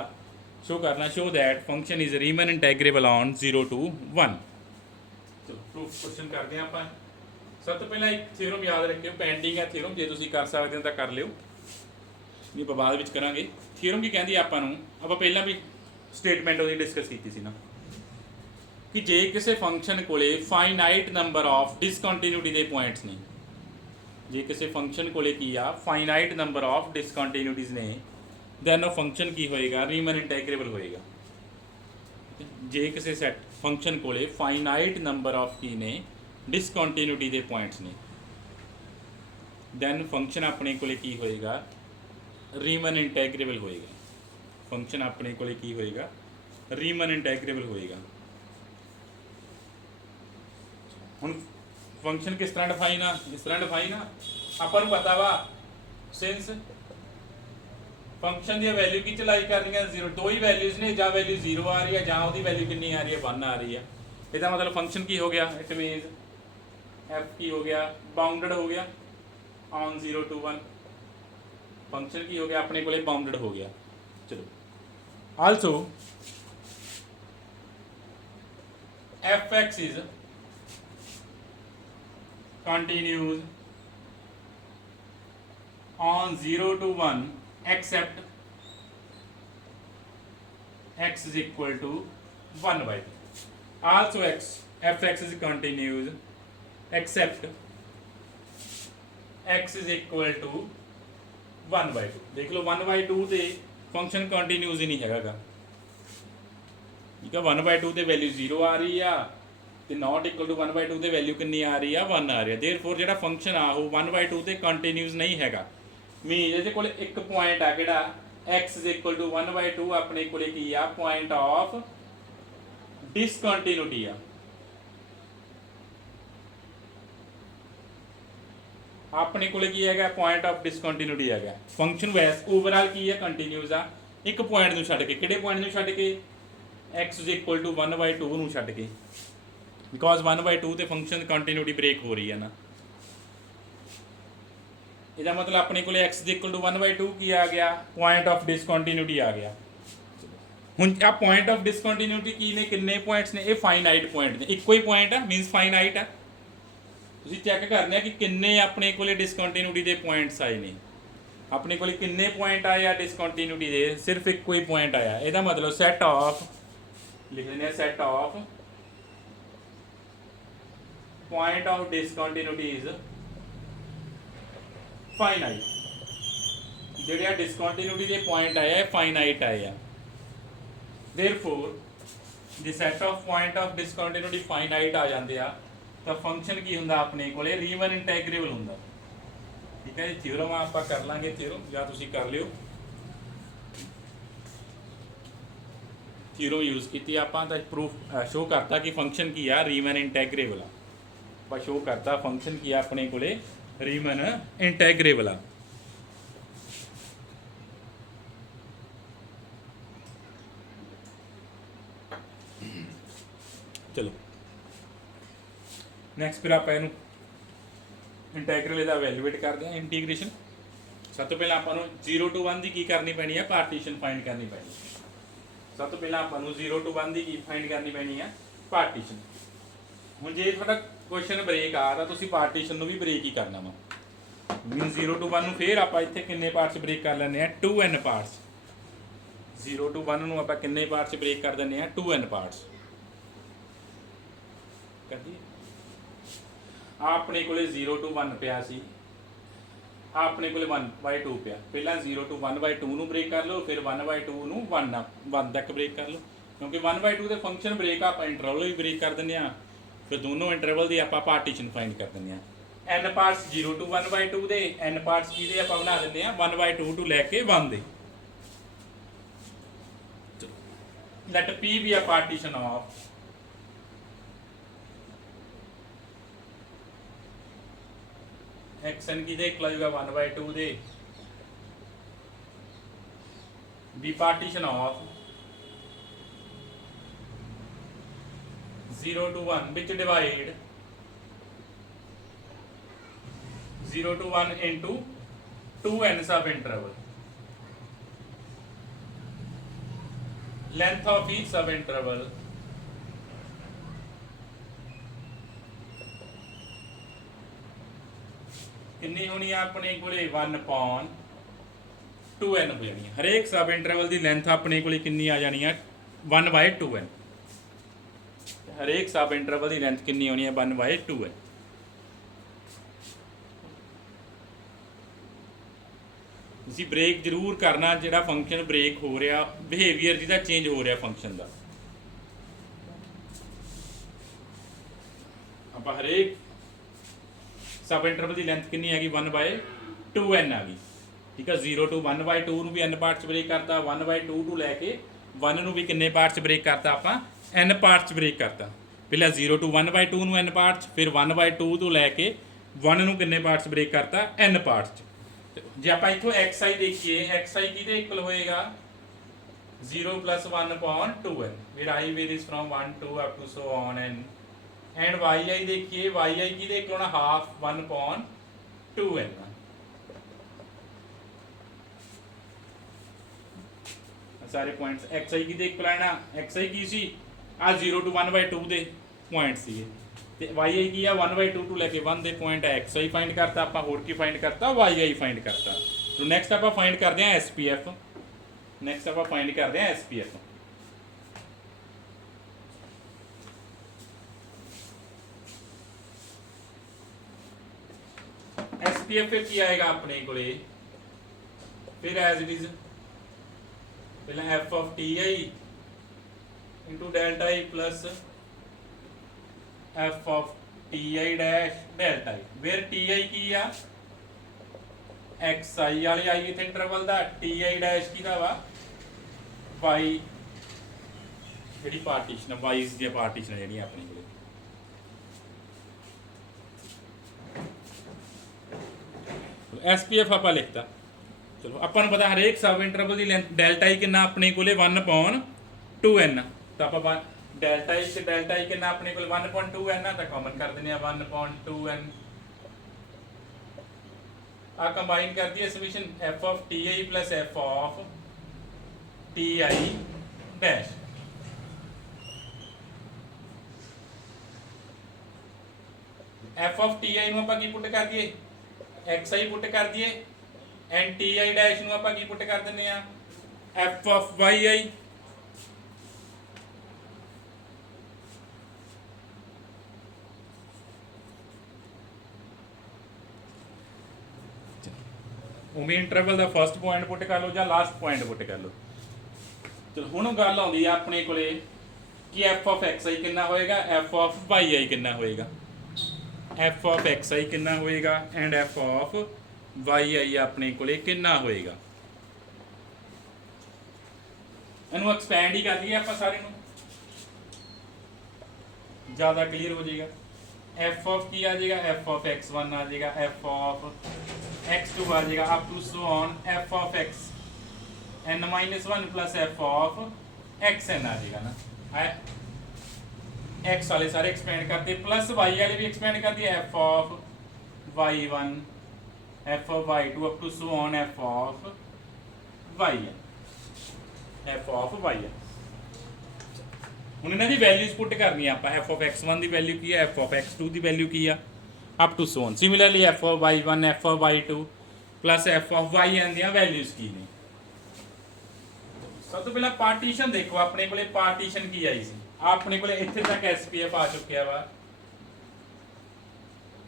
show ਕਰਨਾ show that function is Riemann integrable on 0 to 1 ਚਲੋ proof question ਕਰਦੇ ਹਾਂ ਆਪਾਂ ਸਭ ਤੋਂ ਪਹਿਲਾਂ ਇੱਕ ਥਿਓਰਮ ਯਾਦ ਰੱਖਿਓ ਪੈਂਡਿੰਗ ਹੈ ਥਿਓਰਮ ਜੇ ਤੁਸੀਂ ਕਰ ਸਕਦੇ ਹੋ ਤਾਂ ਕਰ ਲਿਓ ਇਹ ਆਪਾਂ ਬਾਅਦ ਵਿੱਚ ਕਰਾਂਗੇ ਥਿਓਰਮ ਕੀ ਕਹਿੰਦੀ ਆਪਾਂ ਨੂੰ ਆਪਾਂ ਪਹਿਲਾਂ ਵੀ ਸਟੇਟਮੈਂਟ ਉਹਦੀ ਡਿਸਕਸ ਕੀਤੀ ਸੀ ਨਾ ਕਿ ਜੇ ਕਿਸੇ ਫੰਕਸ਼ਨ ਕੋਲੇ ਫਾਈਨਾਈਟ ਨੰਬਰ ਆਫ ਡਿਸਕੰਟੀਨਿਊਟੀ ਦੇ ਪੁਆਇੰਟਸ ਨੇ ਜੇ ਕਿਸੇ ਫੰਕਸ਼ਨ ਕੋਲੇ ਕੀ ਆ ਫਾਈਨਾਈਟ ਨੰਬਰ ਆਫ ਡਿਸਕੰਟੀਨਿਊਟੀਜ਼ ਨੇ ਦੈਨ ਉਹ ਫੰਕਸ਼ਨ ਕੀ ਹੋਏਗਾ ਰੀਮਨ ਇੰਟੈਗਰੇਬਲ ਹੋਏਗਾ ਜੇ ਕਿਸੇ ਸੈਟ ਫੰਕਸ਼ਨ ਕੋਲੇ ਫਾਈਨਾਈਟ ਨੰਬਰ ਆਫ ਕੀ ਨੇ ਡਿਸਕੰਟੀਨਿਊਟੀ ਦੇ ਪੁਆਇੰਟਸ ਨੇ ਦੈਨ ਫੰਕਸ਼ਨ ਆਪਣੇ ਕੋਲੇ ਕੀ ਹੋਏਗਾ ਰੀਮਨ ਇੰਟੈਗਰੇਬਲ ਹੋਏਗਾ ਫੰਕਸ਼ਨ ਆਪਣੇ ਕੋਲੇ ਕੀ ਹੋਏਗਾ ਰੀਮਨ ਇੰਟੈਗਰੇਬਲ ਹੋਏਗਾ ਹੁਣ ਫੰਕਸ਼ਨ ਕਿਸ ਤਰ੍ਹਾਂ ਡਿਫਾਈਨ ਆ ਇਸ ਤਰ੍ਹਾਂ ਡਿਫਾਈਨ ਆ ਆਪਾਂ ਨੂੰ ਪਤਾ ਵਾ ਸਿੰਸ ਫੰਕਸ਼ਨ ਦੀ ਵੈਲਿਊ ਕੀ ਚਲਾਈ ਕਰਨੀਆਂ 0 ਦੋ ਹੀ ਵੈਲਿਊਜ਼ ਨੇ ਜਾਂ ਵੈਲਿਊ 0 ਆ ਰਹੀ ਹੈ ਜਾਂ ਉਹਦੀ ਵੈਲਿਊ ਕਿੰਨੀ ਆ ਰਹੀ ਹੈ 1 ਆ ਰਹੀ ਹੈ ਇਹਦਾ ਮਤਲਬ ਫੰਕਸ਼ਨ ਕੀ ਹੋ ਗਿਆ ਇਟ ਮੀਨਸ f ਕੀ ਹੋ ਗਿਆ ਬਾਉਂਡਡ ਹੋ ਗਿਆ ਔਨ 0 to 1 ਫੰਕਸ਼ਨ ਕੀ ਹੋ ਗਿਆ ਆਪਣੇ ਕੋਲੇ ਬਾਉਂਡਡ ਹੋ ਗਿਆ ਚਲੋ also fx is continues on 0 to 1 except x is equal to 1 by 2 also fx is continues except x is equal to 1 by 2 देख लो 1 by 2 ਤੇ ਫੰਕਸ਼ਨ ਕੰਟੀਨਿਊਸ ਹੀ ਨਹੀਂ ਹੈਗਾਗਾ ਠੀਕ ਆ 1 by 2 ਤੇ ਵੈਲਿਊ 0 ਆ ਰਹੀ ਆ ਤੇ ਨਾਟ ਇਕੁਅਲ ਟੂ 1 by 2 ਤੇ ਵੈਲਿਊ ਕਿੰਨੀ ਆ ਰਹੀ ਆ 1 ਆ ਰਹੀ ਆ ਦੇਅਰਫੋਰ ਜਿਹੜਾ ਫੰਕਸ਼ਨ ਆ ਉਹ 1 by 2 ਤੇ ਕੰਟੀਨਿਊਸ ਨਹੀਂ ਹੈਗਾ ਮੀਨ ਇਹਦੇ ਕੋਲ ਇੱਕ ਪੁਆਇੰਟ ਆ ਕਿਹੜਾ x is equal to 1 by 2 ਆਪਣੇ ਕੋਲੇ ਕੀ ਆ ਪੁਆਇੰਟ ਆਫ ਡਿਸਕੰਟੀਨਿਊਟੀ ਆ ਆਪਣੇ ਕੋਲੇ ਕੀ ਹੈਗਾ ਪੁਆਇੰਟ ਆਫ ਡਿਸਕੰਟੀਨਿਊਟੀ ਹੈਗਾ ਫੰਕਸ਼ਨ ਵੈਸ ਓਵਰਆਲ ਕੀ ਹੈ ਕੰਟੀਨਿਊਸ ਆ ਇੱਕ ਪੁਆਇੰਟ ਨੂੰ ਛੱਡ ਕੇ ਕਿਹੜੇ ਪੁਆਇੰਟ ਨੂੰ ਛੱਡ ਕੇ x is equal to 1 by 2 ਨੂੰ ਛੱਡ ਕੇ ਬਿਕੋਜ਼ 1 by 2 ਤੇ ਫੰਕਸ਼ਨ ਕੰਟੀਨਿਊਟੀ ਬ੍ਰੇਕ ਹੋ ਰਹੀ ਹੈ ਨਾ ਇਹਦਾ ਮਤਲਬ ਆਪਣੇ ਕੋਲੇ x is equal to 1 by 2 ਕੀ ਆ ਗਿਆ ਪੁਆਇੰਟ ਆਫ ਡਿਸਕੰਟੀਨਿਊਟੀ ਆ ਗਿਆ ਹੁਣ ਆ ਪੁਆਇੰਟ ਆਫ ਡਿਸਕੰਟੀਨਿਊਟੀ ਕੀ ਨੇ ਕਿੰਨੇ ਪੁਆਇੰਟਸ ਨੇ ਇਹ ਫਾਈਨਾਈਟ ਪੁਆਇੰਟ ਨੇ ਇੱਕੋ ਹੀ ਪੁਆਇੰਟ ਆ ਮੀਨਸ ਫਾਈਨਾਈਟ ਆ ਤੁਸੀਂ ਚੈੱਕ ਕਰਨਾ ਹੈ ਕਿ ਕਿੰਨੇ ਆਪਣੇ ਕੋਲੇ ਡਿਸਕੰਟੀਨਿਊਟੀ ਦੇ ਪੁਆਇੰਟਸ ਆਏ ਨੇ ਆਪਣੇ ਕੋਲੇ ਕਿੰਨੇ ਪੁਆਇੰਟ ਆਏ ਆ ਡਿਸਕੰਟੀਨਿਊਟੀ ਦੇ ਸਿਰਫ ਇੱਕੋ ਹੀ ਪੁਆਇੰਟ ਆਇਆ ਇਹਦਾ ਮਤਲਬ ਸੈਟ ਆਫ ਲਿਖ ਦਿੰਦੇ ਆ set of point of discontinuity is finite ਜਿਹੜੇ ਆ ਡਿਸਕੰਟੀਨਿਊਟੀ ਦੇ ਪੁਆਇੰਟ ਆਏ ਆ ਫਾਈਨਾਈਟ ਆਏ ਆ ਦੇਅਰਫੋਰ ਜੇ set of point of discontinuity finite ਆ ਜਾਂਦੇ ਆ ਤਾਂ ਫੰਕਸ਼ਨ ਕੀ ਹੁੰਦਾ ਆਪਣੇ ਕੋਲੇ ਰੀਮਨ ਇੰਟੈਗਰੇਬਲ ਹੁੰਦਾ ਠੀਕ ਹੈ ਜੀ ਥਿਓਰਮ ਆਪਾਂ ਕਰ ਲਾਂਗੇ ਥਿਓਰਮ ਜਾਂ ਤੁਸੀਂ ਕਰ ਲਿਓ ਥਿਓਰਮ ਯੂਜ਼ ਕੀਤੀ ਆਪਾਂ ਤਾਂ ਪ੍ਰੂਫ ਸ਼ੋ ਕਰਤਾ ਕਿ ਫੰਕਸ਼ਨ ਕੀ ਆ ਰੀਮਨ ਇੰਟੈਗਰੇਬਲ ਆ ਆਪਾਂ ਸ਼ੋ ਕਰਤਾ ਫੰਕਸ਼ਨ ਕੀ ਆ ਆਪਣੇ ਕੋਲੇ ਰੀਮਨ ਇੰਟੈਗਰੇਬਲ ਆ ਚਲੋ ਨੈਕਸਟ ਫਿਰ ਆਪਾਂ ਇਹਨੂੰ ਇੰਟੈਗਰਲ ਇਹਦਾ ਵੈਲਿਊਏਟ ਕਰਦੇ ਹਾਂ ਇੰਟੀਗ੍ਰੇਸ਼ਨ ਸਭ ਤੋਂ ਪਹਿਲਾਂ ਆਪਾਂ ਨੂੰ 0 to 1 ਦੀ ਕੀ ਕਰਨੀ ਪੈਣੀ ਹੈ ਪਾਰਟੀਸ਼ਨ ਫਾਈਂਡ ਕਰਨੀ ਪੈਣੀ ਸਭ ਤੋਂ ਪਹਿਲਾਂ ਆਪਾਂ ਨੂੰ 0 to 1 ਦੀ ਕੀ ਫਾਈਂਡ ਕਰਨੀ ਪੈਣੀ ਹੈ ਪਾਰਟੀਸ਼ਨ ਹੁਣ ਜੇ ਤੁਹਾਡਾ ਕੁਐਸਚਨ ਬ੍ਰੇਕ ਆ ਤਾਂ ਤੁਸੀਂ ਪਾਰਟੀਸ਼ਨ ਨੂੰ ਵੀ ਬ੍ਰੇਕ ਹੀ ਕਰਨਾ ਵਾ ਮੀਨ 0 to 1 ਨੂੰ ਫੇਰ ਆਪਾਂ ਇੱਥੇ ਕਿੰਨੇ ਪਾਰਟਸ ਬ੍ਰੇਕ ਕਰ ਲੈਂਦੇ ਆ 2n ਪਾਰਟਸ 0 to 1 ਨੂੰ ਆਪਾਂ ਕਿੰਨੇ ਪਾਰਟਸ ਬ੍ਰੇਕ ਕਰ ਦਿੰਦੇ ਆ 2n ਪਾਰਟਸ ਕਰਦੀ ਆਪਣੇ ਕੋਲੇ 0 to 1 ਪਿਆ ਸੀ ਆਪਣੇ ਕੋਲੇ 1 by 2 ਪਿਆ ਪਹਿਲਾਂ 0 to 1 by 2 ਨੂੰ ਬ੍ਰੇਕ ਕਰ ਲਓ ਫਿਰ 1 by 2 ਨੂੰ 1 ਤੱਕ ਬ੍ਰੇਕ ਕਰ ਲਓ ਕਿਉਂਕਿ 1 by 2 ਦੇ ਫੰਕਸ਼ਨ ਬ੍ਰੇਕ ਆਪਾਂ ਇੰਟਰਵਲ ਵੀ ਬ੍ਰੇਕ ਕਰ ਦਿੰਦੇ ਆ ਫਿਰ ਦੋਨੋਂ ਇੰਟਰਵਲ ਦੀ ਆਪਾਂ ਪਾਰਟੀਸ਼ਨ ਫਾਈਂਡ ਕਰ ਦਿੰਦੇ ਆ n ਪਾਰਟਸ 0 to 1/2 ਦੇ, n ਪਾਰਟਸ ਕਿਹਦੇ ਆਪਾਂ ਬਣਾ ਦਿੰਦੇ ਆ 1/2 to ਲੈ ਕੇ 1 ਦੇ। let P be a partition of xn ਕਿਹਦੇ ਇਕੁਅਲ ਹੋਊਗਾ 1/2 ਦੇ, be partition of 0 to 1 which divide 0 to 1 into 2n sub interval, length of each sub interval कितनी होनी है अपने कोले 1/2n हो जानी है। हरेक सब इंटरवल की लेंथ अपने कोले कितनी आ जानी है 1/2n। हरेक सब इंटरवल की लेंथ कितनी होनी है 1/2n। ਤੁਸੀਂ ब्रेक जरूर करना ਜਿਹੜਾ फंक्शन ब्रेक हो रहा बिहेवियर ਜਿਹਦਾ चेंज हो रहा फंक्शन का। ਆਪਾਂ हरेक सब इंटरवल की लेंथ कितनी हैगी 1/2n आ गई, ठीक है। 0 to 1/2 ਨੂੰ ਵੀ n ਪਾਰਟਸ ਬ੍ਰੇਕ ਕਰਤਾ, 1/2 ਤੋਂ ਲੈ ਕੇ 1 ਨੂੰ ਵੀ ਕਿੰਨੇ ਪਾਰਟਸ ਬ੍ਰੇਕ ਕਰਤਾ ਆਪਾਂ n ਪਾਰਟਸ ਬ੍ਰੇਕ ਕਰਤਾ। ਪਹਿਲਾਂ 0 to 1/2 ਨੂੰ n ਪਾਰਟਸ, ਫਿਰ 1/2 ਤੋਂ ਲੈ ਕੇ 1 ਨੂੰ ਕਿੰਨੇ ਪਾਰਟਸ ਬ੍ਰੇਕ ਕਰਤਾ n ਪਾਰਟਸ। ਜੇ ਆਪਾਂ ਇੱਥੋਂ xi ਦੇਖੀਏ, xi ਕਿਹਦੇ ਇਕੁਅਲ ਹੋਏਗਾ 0 + 1/2n, where I varies from 1 to up to so on n। And yi देखिए, yi की देख लो ना हाफ 1/2n। सारे पॉइंट्स xi की देख लेना, xi की सी आ 0 to 1/2 दे पॉइंट सी ते yi की आ 1/2 to लेके 1 दे पॉइंट है। xi फाइंड करता ਆਪਾਂ, ਹੋਰ ਕੀ फाइंड करता yi फाइंड करता। तो नेक्स्ट ਆਪਾਂ फाइंड करते हैं SPF। नेक्स्ट ਆਪਾਂ फाइंड करते हैं SPF। SPF फिर की आएगा अपने को, फिर एज इट इज पहला f of ti into delta i plus f of ti dash delta i, where ti की आ xi वाली आई इथे इंटरवल दा, ti dash की दा वा y जेडी पार्टीशन y's दी पार्टीशन जेडी अपने को। SPF ਆਪਾਂ ਲਿਖਤਾ। ਚਲੋ ਆਪਾਂ ਨੂੰ ਪਤਾ ਹਰੇਕ ਸਬ interval the length delta i ਕਿੰਨਾ ਆਪਣੇ ਕੋਲੇ 1/2n। ਤਾਂ ਆਪਾਂ ਡੈਲਟਾ i ਤੇ ਡੈਲਟਾ i ਕਿੰਨਾ ਆਪਣੇ ਕੋਲ 1/2n ਆ, ਤਾਂ ਕਾਮਨ ਕਰ ਦਿੰਦੇ ਆ 1/2n। ਆ ਕੰਬਾਈਨ ਕਰ ਦਈਏ ਸਮੀਸ਼ਨ f of ti plus f of ti dash। f of ti ਨੂੰ ਆਪਾਂ ਕੀ ਪੁੱਟ ਕਰ ਦਈਏ xi ਪੁੱਟ ਕਰ ਦਈਏ, ਐਂਡ ti ਡੈਸ਼ ਨੂੰ ਆਪਾਂ ਕੀ ਪੁੱਟ ਕਰ ਦਿੰਦੇ ਆ f of yi। ਉਮੀ ਇੰਟਰਵਲ ਦਾ ਫਰਸਟ ਪੁਆਇੰਟ ਪੁੱਟ ਕਰ ਲਓ ਜਾਂ ਲਾਸਟ ਪੁਆਇੰਟ ਪੁੱਟ ਕਰ ਲਓ। ਚਲੋ ਹੁਣ ਗੱਲ ਆਉਂਦੀ ਆ ਆਪਣੇ ਕੋਲੇ ਕਿ f of xi ਕਿੰਨਾ ਹੋਏਗਾ, f of yi ਕਿੰਨਾ ਹੋਏਗਾ। f of xi ਕਿੰਨਾ ਹੋਏਗਾ ਐਂਡ f of yi ਆਪਣੇ ਕੋਲੇ ਕਿੰਨਾ ਹੋਏਗਾ। ਇਹਨੂੰ ਐਕਸਪੈਂਡ ਹੀ ਕਰ ਲਈਏ ਆਪਾਂ ਸਾਰੇ ਨੂੰ, ਜ਼ਿਆਦਾ ਕਲੀਅਰ ਹੋ ਜਾਏਗਾ। f of ਕੀ ਆ ਜਾਏਗਾ f of x1 ਆ ਜਾਏਗਾ, f of x2 ਆ ਜਾਏਗਾ up to so on f of x n-1 plus f of xn आ जाएगा ना। x वाले सारे एक्सपेंड करते प्लस y वाले भी एक्सपेंड कर दिए f of y1 f of y2 up to so on f of yn f of yn। ਹੁਣ ਇਹਨਾਂ ਦੀ ਵੈਲਿਊਜ਼ ਪੁੱਟ ਕਰਨੀ ਆ ਆਪਾਂ। f of x1 ਦੀ ਵੈਲਿਊ ਕੀ ਹੈ, f of x2 ਦੀ ਵੈਲਿਊ ਕੀ ਆ up to so on. Similarly f of y1 f of y2 plus f of yn ਦੀਆਂ ਵੈਲਿਊਜ਼ ਕੀ ਨੇ। ਸਭ ਤੋਂ ਪਹਿਲਾਂ ਪਾਰਟੀਸ਼ਨ ਦੇਖੋ, ਆਪਣੇ ਕੋਲੇ ਪਾਰਟੀਸ਼ਨ ਕੀ ਆਈ ਸੀ, ਆਪਣੇ ਕੋਲੇ ਇੱਥੇ ਤੱਕ SPF ਆ ਚੁੱਕਿਆ ਵਾ।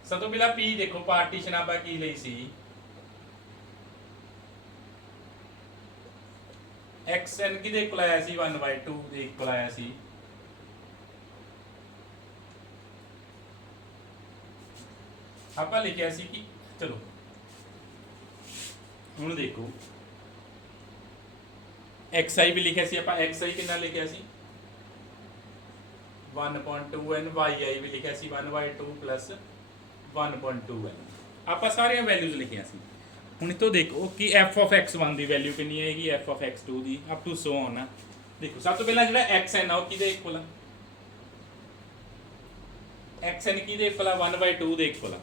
ਸਭ ਤੋਂ ਪਹਿਲਾਂ P ਦੇਖੋ, ਪਾਰਟੀਸ਼ਨ ਆਪਾਂ ਕੀ ਲਈ ਸੀ xn ਕਿਹਦੇ ਇਕੁਅਲ ਆਇਆ ਸੀ 1/2 ਦੇ ਇਕੁਅਲ ਆਇਆ ਸੀ। ਆਪਾਂ ਲਿਖਿਆ ਸੀ ਕਿ ਚਲੋ ਹੁਣ ਦੇਖੋ xi ਵੀ ਲਿਖਿਆ ਸੀ ਆਪਾਂ, xi ਕਿੰਨਾ ਲਿਖਿਆ ਸੀ 1.2n, yi ਵੀ ਲਿਖਿਆ ਸੀ 1/2 plus 1.2n। ਆਪਾਂ ਸਾਰੀਆਂ ਵੈਲਿਊਜ਼ ਲਿਖੀਆਂ ਸੀ। ਹੁਣ ਇਤੋਂ ਦੇਖੋ ਕਿ f of x1 ਦੀ ਵੈਲਿਊ ਕਿੰਨੀ ਆਏਗੀ, f of x2 the up to so on ਆ। ਦੇਖੋ ਸਭ ਤੋਂ ਪਹਿਲਾਂ ਜਿਹੜਾ xn ਆ ਉਹ ਕਿਹਦੇ ਇਕੁਅਲ ਆ, xn ਕਿਹਦੇ ਇਕੁਅਲ ਆ 1/2 ਦੇ ਇਕੁਅਲ ਆ,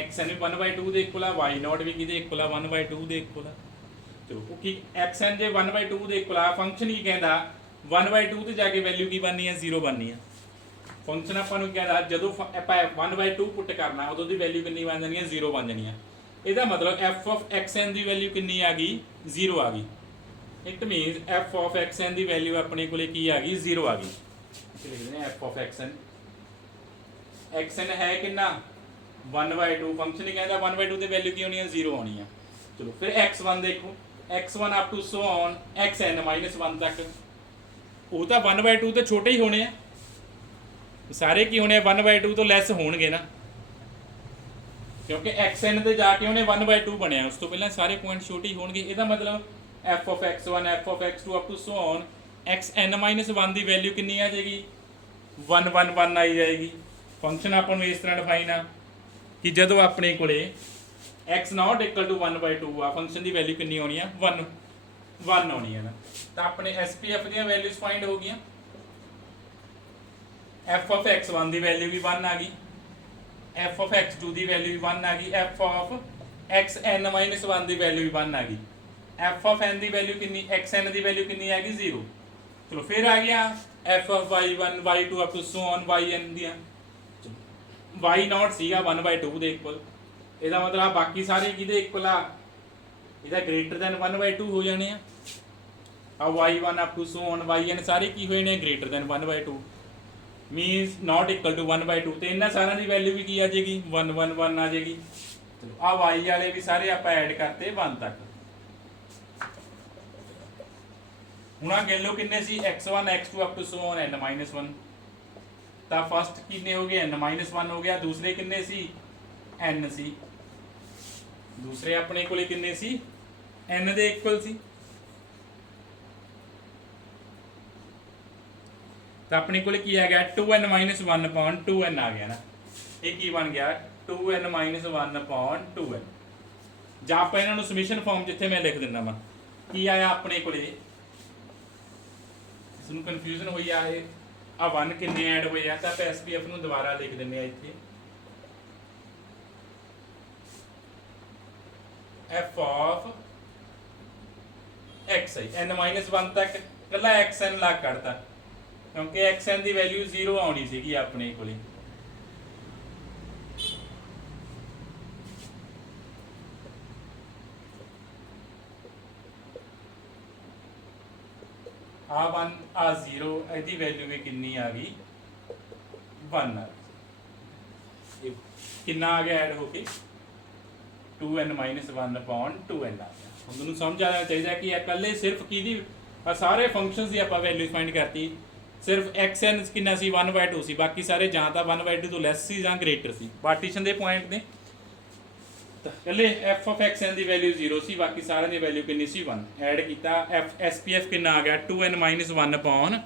xn ਵੀ 1/2 ਦੇ ਇਕੁਅਲ ਆ, y0 ਵੀ ਕਿਹਦੇ ਇਕੁਅਲ ਆ 1/2 ਦੇ ਇਕੁਅਲ ਆ। ਚਲੋ ਕਿ xn ਜੇ 1/2 ਦੇ ਇਕੁਅਲ ਆ, ਫੰਕਸ਼ਨ ਕੀ ਕਹਿੰਦਾ 1/2 ਤੇ ਜਾ ਕੇ ਵੈਲਿਊ ਕੀ ਬਣਨੀ ਹੈ 0 ਬਣਨੀ ਹੈ। ਫੰਕਸ਼ਨ ਆਪਾਂ ਨੂੰ ਕਹਿੰਦਾ ਜਦੋਂ ਆਪਾਂ 1/2 ਪੁੱਟ ਕਰਨਾ ਉਦੋਂ ਦੀ ਵੈਲਿਊ ਕਿੰਨੀ ਬਣ ਜਾਣੀ ਹੈ 0 ਬਣ ਜਾਣੀ ਹੈ। ਇਹਦਾ ਮਤਲਬ f of xn the value ਕਿੰਨੀ ਆ ਗਈ 0 ਆ ਗਈ। It means f of xn the value ਆਪਣੇ ਕੋਲੇ ਕੀ ਆ ਗਈ 0 ਆ ਗਈ। ਇੱਥੇ ਲਿਖ ਦਿੰਦੇ f of xn, xn ਹੈ ਕਿੰਨਾ 1/2, ਫੰਕਸ਼ਨ ਹੀ ਕਹਿੰਦਾ 1/2 ਤੇ ਵੈਲਿਊ ਕੀ ਹੋਣੀ ਹੈ 0 ਆਉਣੀ ਹੈ। ਚਲੋ ਫਿਰ x1 ਦੇਖੋ, x1 up to so on xn -1 ਤੱਕ, ਉਹ ਤਾਂ 1/2 ਤੇ ਛੋਟੇ ਹੀ ਹੋਣੇ ਆ, ਸਾਰੇ ਕੀ ਹੋਣੇ 1/2 ਤੋਂ ਲੈਸ ਹੋਣਗੇ ਨਾ, ਕਿਉਂਕਿ xn ਤੇ ਜਾ ਕੇ ਉਹਨੇ 1/2 ਬਣਿਆ, ਉਸ ਤੋਂ ਪਹਿਲਾਂ ਸਾਰੇ ਪੁਆਇੰਟ ਛੋਟੇ ਹੀ ਹੋਣਗੇ। ਇਹਦਾ ਮਤਲਬ f of x1 f of x2 up to so on xn -1 ਦੀ ਵੈਲਿਊ ਕਿੰਨੀ ਆ ਜਾਏਗੀ 1 1 1 ਆਈ ਜਾਏਗੀ। ਫੰਕਸ਼ਨ ਆਪਾਂ ਨੂੰ ਇਸ ਤਰ੍ਹਾਂ ਡਿਫਾਈਨ ਆ ਕਿ ਜਦੋਂ ਆਪਣੇ ਕੋਲੇ x not equal to 1/2 ਆ, ਫੰਕਸ਼ਨ ਦੀ ਵੈਲਿਊ ਕਿੰਨੀ ਆਉਣੀ ਆ 1 1 ਆਉਣੀ ਹੈ ਨਾ। ਤਾਂ ਆਪਣੇ SPF ਦੀਆਂ ਵੈਲਿਊਜ਼ ਫਾਈਂਡ ਹੋ ਗਈਆਂ, f of x1 ਦੀ ਵੈਲਿਊ ਵੀ 1 ਆ ਗਈ, f of x2 ਦੀ ਵੈਲਿਊ ਵੀ 1 ਆ ਗਈ, f of xn -1 ਦੀ ਵੈਲਿਊ ਵੀ 1 ਆ ਗਈ, f of n the value ਕਿੰਨੀ xn ਦੀ ਵੈਲਿਊ ਕਿੰਨੀ ਆ ਗਈ 0। ਚਲੋ ਫਿਰ ਆ ਗਿਆ f of y1 y2 up to so on yn ਦੀਆਂ, y0 ਸੀਗਾ 1/2 ਦੇ ਇਕੁਅਲ, ਇਹਦਾ ਮਤਲਬ ਆ ਬਾਕੀ ਸਾਰੇ ਕਿਹਦੇ ਇਕੁਅਲ ਆ, ਇਹਦਾ ਗ੍ਰੇਟਰ ਦੈਨ 1/2 ਹੋ ਜਾਣੇ ਆ। ਆ y1 up to so on yn ਸਾਰੇ ਕੀ ਹੋਏ ਨੇ greater than 1/2, means not equal to 1/2, ਤੇ ਇਹਨਾਂ ਸਾਰਿਆਂ ਦੀ ਵੈਲਿਊ ਵੀ ਕੀ ਆ ਜਾਏਗੀ 1 1 1 ਆ ਜਾਏਗੀ। ਚਲੋ ਆ y ਵਾਲੇ ਵੀ ਸਾਰੇ ਆਪਾਂ ਐਡ ਕਰਤੇ 1 ਤੱਕ। ਹੁਣ ਆ ਗਿਣ ਲਓ ਕਿੰਨੇ ਸੀ x1 x2 up to so on n -1, ਤਾਂ ਫਸਟ ਕਿੰਨੇ ਹੋ ਗਏ n -1 ਹੋ ਗਿਆ, ਦੂਸਰੇ ਕਿੰਨੇ ਸੀ n ਸੀ, ਦੂਸਰੇ ਆਪਣੇ ਕੋਲੇ ਕਿੰਨੇ ਸੀ n ਦੇ ਇਕੁਅਲ ਸੀ, ਤਾਂ ਆਪਣੇ ਕੋਲੇ ਕੀ ਆ ਗਿਆ 2n -1 upon 2n ਆ ਗਿਆ ਨਾ। ਇਹ ਕੀ ਬਣ ਗਿਆ 2n -1 upon 2n। ਜਾਂ ਆਪਾਂ ਇਹਨਾਂ ਨੂੰ ਸਮੀਸ਼ਨ ਫਾਰਮ ਜਿੱਥੇ ਮੈਂ ਲਿਖ ਦਿੰਦਾ ਵਾ ਕੀ ਆਇਆ ਆਪਣੇ ਕੋਲੇ, ਇਸ ਨੂੰ ਕਨਫਿਊਜ਼ਨ ਹੋਈ ਆ ਇਹ ਆ 1 ਕਿੰਨੇ ਐਡ ਹੋਏ ਆ, ਤਾਂ ਆਪਾਂ SPF ਨੂੰ ਦੁਬਾਰਾ ਲਿਖ ਦਿੰਦੇ ਆ ਇੱਥੇ f of xi n -1 ਤੱਕ ਕੱਲਾ xn ਲਾ ਕੱਢਤਾ, ਕਿਉਂਕਿ xn ਦੀ ਵੈਲਿਊ 0 ਆਉਣੀ ਸੀਗੀ ਆਪਣੇ ਕੋਲੇ। ਆ 1 ਆ 0, ਇਹਦੀ ਵੈਲਿਊ ਵੀ ਕਿੰਨੀ ਆ ਗਈ 1 ਆ ਗਈ। ਕਿੰਨਾ ਆ ਗਿਆ ਐਡ ਹੋ ਕੇ 2n -1 upon 2n ਆ ਗਿਆ। ਹੁਣ ਤੁਹਾਨੂੰ ਸਮਝ ਆਉਣਾ ਚਾਹੀਦਾ ਕਿ ਇਹ ਇਕੱਲੇ ਸਿਰਫ ਕਿਹਦੀ ਆ ਸਾਰੇ ਫੰਕਸ਼ਨਸ ਦੀ ਆਪਾਂ ਵੈਲਿਊ ਫਾਈਂਡ ਕਰਤੀ, ਸਿਰਫ xn ਕਿੰਨਾ ਸੀ 1/2 ਸੀ, ਬਾਕੀ ਸਾਰੇ ਜਾਂ ਤਾਂ 1/2 ਤੋਂ ਲੈਸ ਸੀ ਜਾਂ ਗ੍ਰੇਟਰ ਸੀ ਪਾਰਟੀਸ਼ਨ ਦੇ ਪੁਆਇੰਟ ਨੇ। ਤਾਂ ਇਕੱਲੇ f of xn the value 0 ਸੀ, ਬਾਕੀ ਸਾਰਿਆਂ ਦੀ ਵੈਲਿਊ ਕਿੰਨੀ ਸੀ 1। ਐਡ ਕੀਤਾ SPF ਕਿੰਨਾ ਆ ਗਿਆ 2n -1 upon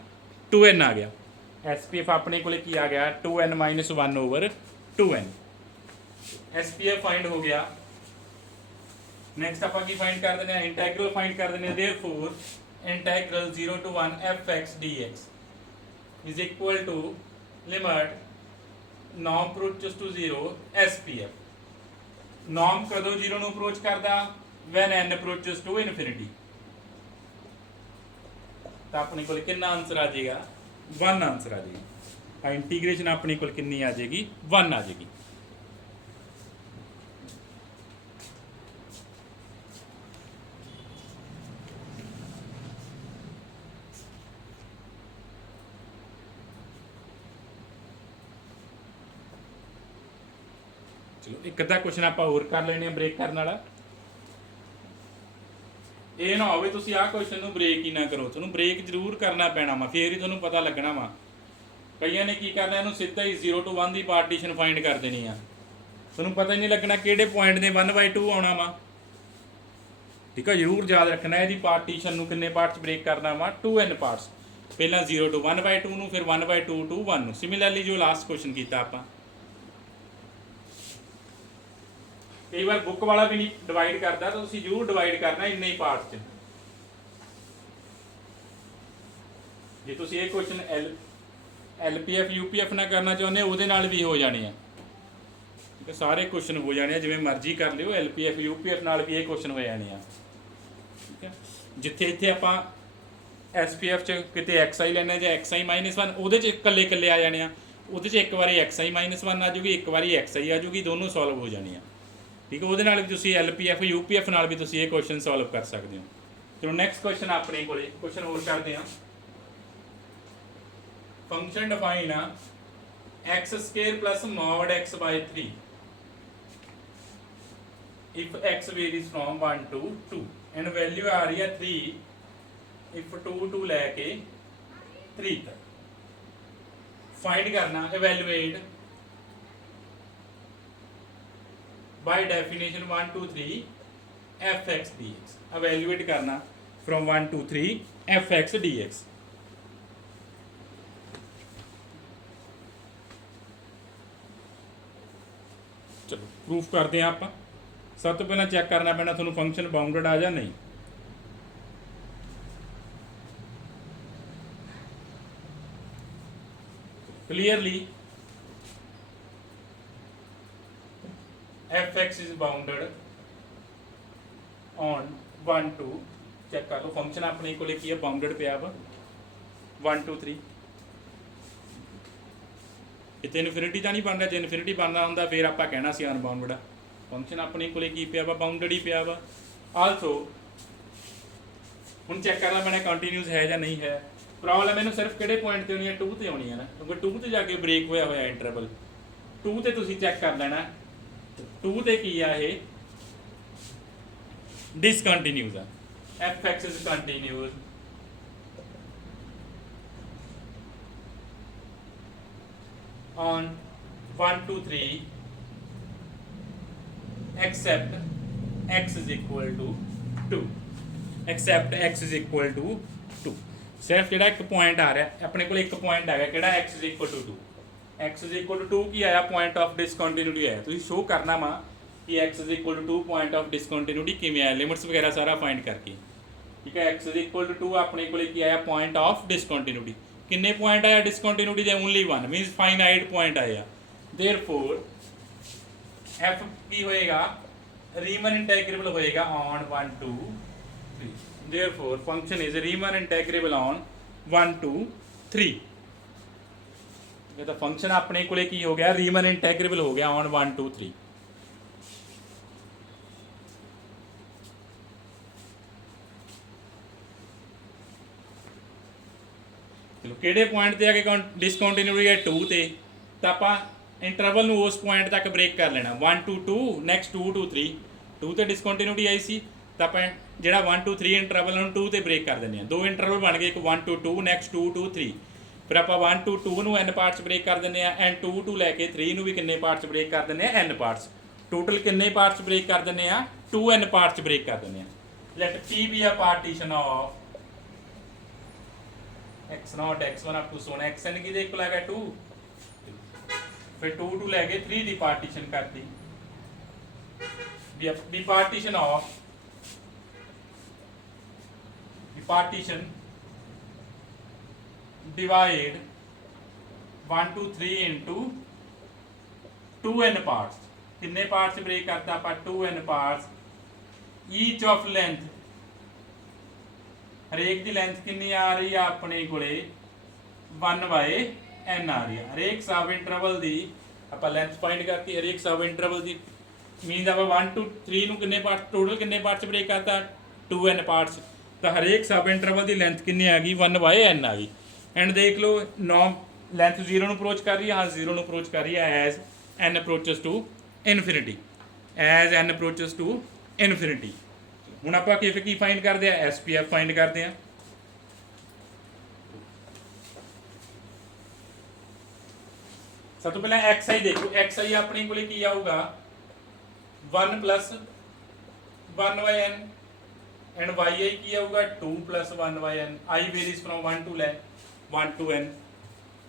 2n ਆ ਗਿਆ। SPF ਆਪਣੇ ਕੋਲੇ ਕੀ ਆ ਗਿਆ 2n -1 over 2n। SPF find ਹੋ ਗਿਆ। ਨੈਕਸਟ ਆਪਾਂ ਕੀ ਫਾਈਂਡ ਕਰ ਦਿੰਦੇ ਆ ਇੰਟੈਗਰਲ ਫਾਈਂਡ ਕਰ ਦਿੰਦੇ ਆ। Therefore integral 0 to 1 fx dx is equal to limit norm approaches to 0 SPF। norm ਕਦੋਂ 0 ਨੂੰ ਅਪਰੋਚ ਕਰਦਾ when n approaches to infinity। ਤਾਂ ਆਪਣੇ ਕੋਲ ਕਿੰਨਾ ਆਨਸਰ ਆ ਜਾਏਗਾ 1 ਆਨਸਰ ਆ ਜਾਏਗਾ। ਇੰਟੀਗ੍ਰੇਸ਼ਨ ਆਪਣੇ ਕੋਲ ਕਿੰਨੀ ਆ ਜਾਏਗੀ 1 ਆ ਜਾਏਗੀ। ਚਲੋ ਇੱਕ ਅੱਧਾ ਕੁਐਸਚਨ ਆਪਾਂ ਹੋਰ ਕਰ ਲੈਣੇ ਆ ਬ੍ਰੇਕ ਕਰਨ ਵਾਲਾ। ਇਹ ਨਾ ਹੋਵੇ ਤੁਸੀਂ ਆਹ ਕੁਐਸਚਨ ਨੂੰ ਬ੍ਰੇਕ ਹੀ ਨਾ ਕਰੋ, ਤੁਹਾਨੂੰ ਬ੍ਰੇਕ ਜ਼ਰੂਰ ਕਰਨਾ ਪੈਣਾ ਵਾ, ਫੇਰ ਹੀ ਤੁਹਾਨੂੰ ਪਤਾ ਲੱਗਣਾ ਵਾ। ਕਈਆਂ ਨੇ ਕੀ ਕਰਨਾ ਇਹਨੂੰ ਸਿੱਧਾ ਹੀ 0 to 1 ਦੀ ਪਾਰਟੀਸ਼ਨ ਫਾਈਂਡ ਕਰ ਦੇਣੀ ਆ, ਤੁਹਾਨੂੰ ਪਤਾ ਹੀ ਨਹੀਂ ਲੱਗਣਾ ਕਿਹੜੇ ਪੁਆਇੰਟ ਨੇ 1/2 ਆਉਣਾ ਵਾ। ਠੀਕ ਹੈ, ਜ਼ਰੂਰ ਯਾਦ ਰੱਖਣਾ ਇਹਦੀ ਪਾਰਟੀਸ਼ਨ ਨੂੰ ਕਿੰਨੇ ਪਾਰਟ 'ਚ ਬ੍ਰੇਕ ਕਰਨਾ ਵਾ, 2n ਪਾਰਟਸ। ਪਹਿਲਾਂ 0 ਤੋਂ 1/2 ਨੂੰ, ਫਿਰ 1/2 to 1 ਨੂੰ। ਸਿਮਿਲਰਲੀ ਜੋ ਲਾਸਟ ਕੁਐਸਚਨ ਕੀਤਾ ਆਪਾਂ, ਕਈ ਵਾਰ ਬੁੱਕ ਵਾਲਾ ਵੀ ਨਹੀਂ ਡਿਵਾਈਡ ਕਰਦਾ, ਤਾਂ ਤੁਸੀਂ ਜ਼ਰੂਰ ਡਿਵਾਈਡ ਕਰਨਾ ਇੰਨੇ ਹੀ ਪਾਰਟ 'ਚ। ਜੇ ਤੁਸੀਂ ਇਹ ਕੁਐਸਚਨ LPF UPF ਨਾ ਕਰਨਾ ਚਾਹੁੰਦੇ ਉਹਦੇ ਨਾਲ ਵੀ ਹੋ ਜਾਣੇ ਆ। ਠੀਕ ਹੈ, ਸਾਰੇ ਕੁਐਸਚਨ ਹੋ ਜਾਣੇ ਆ, ਜਿਵੇਂ ਮਰਜ਼ੀ ਕਰ ਲਿਓ। LPF UPF ਨਾਲ ਵੀ ਇਹ ਕੁਐਸਚਨ ਹੋ ਜਾਣੇ ਆ। ਠੀਕ ਹੈ, ਜਿੱਥੇ ਇੱਥੇ ਆਪਾਂ SPF 'ਚ ਕਿਤੇ XI ਲੈਣਾ ਜਾਂ XI -1, ਉਹਦੇ 'ਚ ਇਕੱਲੇ ਇਕੱਲੇ ਆ ਜਾਣੇ ਆ। ਉਹਦੇ 'ਚ ਇੱਕ ਵਾਰੀ XI -1 ਆ ਜੂਗੀ, ਇੱਕ ਵਾਰੀ XI ਆ ਜੂਗੀ, ਦੋਨੋਂ ਸੋਲਵ ਹੋ ਜਾਣੀ ਆ। ਠੀਕ ਹੈ, ਉਹਦੇ ਨਾਲ ਵੀ ਤੁਸੀਂ LPF UPF ਨਾਲ ਵੀ ਤੁਸੀਂ ਇਹ ਕੁਐਸਚਨ ਸੋਲਵ ਕਰ ਸਕਦੇ ਹੋ। ਚਲੋ ਨੈਕਸਟ ਕੁਐਸਚਨ ਆਪਣੇ ਕੋਲੇ ਕੁਐਸਚਨ ਹੋਰ ਕਰਦੇ ਹਾਂ। ਫੰਕਸ਼ਨ ਡਿਫਾਈਨ ਆ x² plus mod x/3 if x varies from 1 to 2 and value ਆ ਰਹੀ ਹੈ 3 if 2 to ਲੈ ਕੇ 3 ਤੱਕ। ਫਾਈਂਡ ਕਰਨਾ evaluate by definition 1 to 3 fx dx। evaluate करना from 1 to 3 fx dx। चलो प्रूफ करते हैं आप। सब तो पहला चेक करना पैना थोड़ा फंक्शन बाउंडेड आ जा नहीं। Clearly fx is bounded on 1 to check कर लो फंक्शन अपने को की है बाउंडेड पे आप 1 to 3 इतने इनफिनिटी तो नहीं बन रहा। जो इनफिनिटी बनना होंगे फिर आप कहना सी अनबाउंडेड आ। फंक्शन अपने को की पिया वा बाउंडेड ही पिया वा। आल्सो हुण चेक करना मैंने कंटीन्यूस है या नहीं है। प्रॉब्लम इन्हू सिर्फ किहड़े पॉइंट ते होनी है 2 ते आनी है ना, क्योंकि 2 ते जाके ब्रेक होया होया इंटरवल 2 ते तुसीं चेक कर लेना 2 ते की आ ये डिसकंटीन्यूस आ। fx is continuous on 1 to 3 except x is equal to 2 except x is equal to 2। सिर्फ ਜਿਹੜਾ ਇੱਕ ਪੁਆਇੰਟ ਆ ਰਿਹਾ ਆਪਣੇ ਕੋਲ ਇੱਕ ਪੁਆਇੰਟ ਹੈਗਾ ਕਿਹੜਾ x is equal to 2। x is equal to 2 ਕੀ ਆਇਆ ਪੁਆਇੰਟ ਆਫ ਡਿਸਕੰਟੀਨਿਊਟੀ ਆਇਆ। ਤੁਸੀਂ ਸ਼ੋ ਕਰਨਾ ਵਾ ਕਿ x is equal to 2 point of discontinuity ਕਿਵੇਂ ਆਇਆ, ਲਿਮਿਟਸ ਵਗੈਰਾ ਸਾਰਾ ਫਾਈਂਡ ਕਰਕੇ। ਠੀਕ ਹੈ, x is equal to 2 ਆਪਣੇ ਕੋਲ ਕੀ ਆਇਆ ਪੁਆਇੰਟ ਆਫ ਡਿਸਕੰਟੀਨਿਊਟੀ। किन्ने पॉइंट आया डिसकंटिन्यूटी दे ओनली 1 मींस फाइनाइट पॉइंट आया। देयरफॉर f की होएगा रीमन इंटेग्रेबल होएगा on 1 to 3। Therefore function is Riemann integrable on 1 to 3। ये तो फंक्शन अपने कोले की हो गया रीमन इंटेग्रेबल हो गया ऑन 1 to 3। ਕਿਹੜੇ ਪੁਆਇੰਟ ਤੇ ਆ ਕੇ ਡਿਸਕੰਟੀਨਿਊਟੀ ਹੈ 2 ਤੇ, ਤਾਂ ਆਪਾਂ ਇੰਟਰਵਲ ਨੂੰ ਉਸ ਪੁਆਇੰਟ ਤੱਕ ਬ੍ਰੇਕ ਕਰ ਲੈਣਾ 1 to 2 ਨੈਕਸਟ 2 to 3। 2 ਤੇ ਡਿਸਕੰਟੀਨਿਊਟੀ ਆਈ ਸੀ ਤਾਂ ਆਪਾਂ ਜਿਹੜਾ 1 to 3 ਇੰਟਰਵਲ ਨੂੰ 2 ਤੇ ਬ੍ਰੇਕ ਕਰ ਦਿੰਦੇ ਆ। ਦੋ ਇੰਟਰਵਲ ਬਣ ਗਏ, ਇੱਕ 1 to 2 ਨੈਕਸਟ 2 to 3। ਫਿਰ ਆਪਾਂ 1 to 2 ਨੂੰ n ਪਾਰਟਸ ਬ੍ਰੇਕ ਕਰ ਦਿੰਦੇ ਆ ਐਂਡ 2 to ਲੈ ਕੇ 3 ਨੂੰ ਵੀ ਕਿੰਨੇ ਪਾਰਟਸ ਬ੍ਰੇਕ ਕਰ ਦਿੰਦੇ ਆ n ਪਾਰਟਸ। ਟੋਟਲ ਕਿੰਨੇ ਪਾਰਟਸ ਬ੍ਰੇਕ ਕਰ ਦਿੰਦੇ ਆ 2n ਪਾਰਟਸ ਬ੍ਰੇਕ ਕਰ ਦਿੰਦੇ ਆ। Let p be a partition of x0 x1 up to so on xn की इक्वल आ गया 2। फिर 2 to लेके 3 दी पार्टीशन कर दी। the partition of the partition divide 1 to 3 into 2n parts। कितने पार्ट्स ब्रेक करता आप 2n parts each of length हरेक की लेंथ कितनी आ रही है अपने कोले 1/n आ रही है। हरेक सब इंटरवल की आप लेंथ फाइंड करती हरेक सब इंटरवल की मीन आप 1 to 3 ਨੂੰ किन्ने पार्ट्स टोटल किन्ने पार्ट्स ब्रेक करता 2n पार्ट्स। तो हरेक सब इंटरवल की लेंथ कितनी आ गई 1/n आ गई। एंड देख लो नॉम लेंथ 0 ਨੂੰ अप्रोच कर रही है, हाँ 0 ਨੂੰ अप्रोच कर रही है as n approaches to infinity. As n approaches to infinity. ਹੁਣ ਆਪਾਂ ਕੀ ਫਾਈਂਡ ਕਰਦੇ ਆ SPF ਫਾਈਂਡ ਕਰਦੇ ਆ। ਸਭ ਤੋਂ ਪਹਿਲਾਂ XI ਦੇਖੋ। XI ਆਪਣੇ ਕੋਲੇ ਕੀ ਆਊਗਾ 1 plus 1 by n and y i की आऊगा 2 plus 1 by n i varies from 1 to 1 to n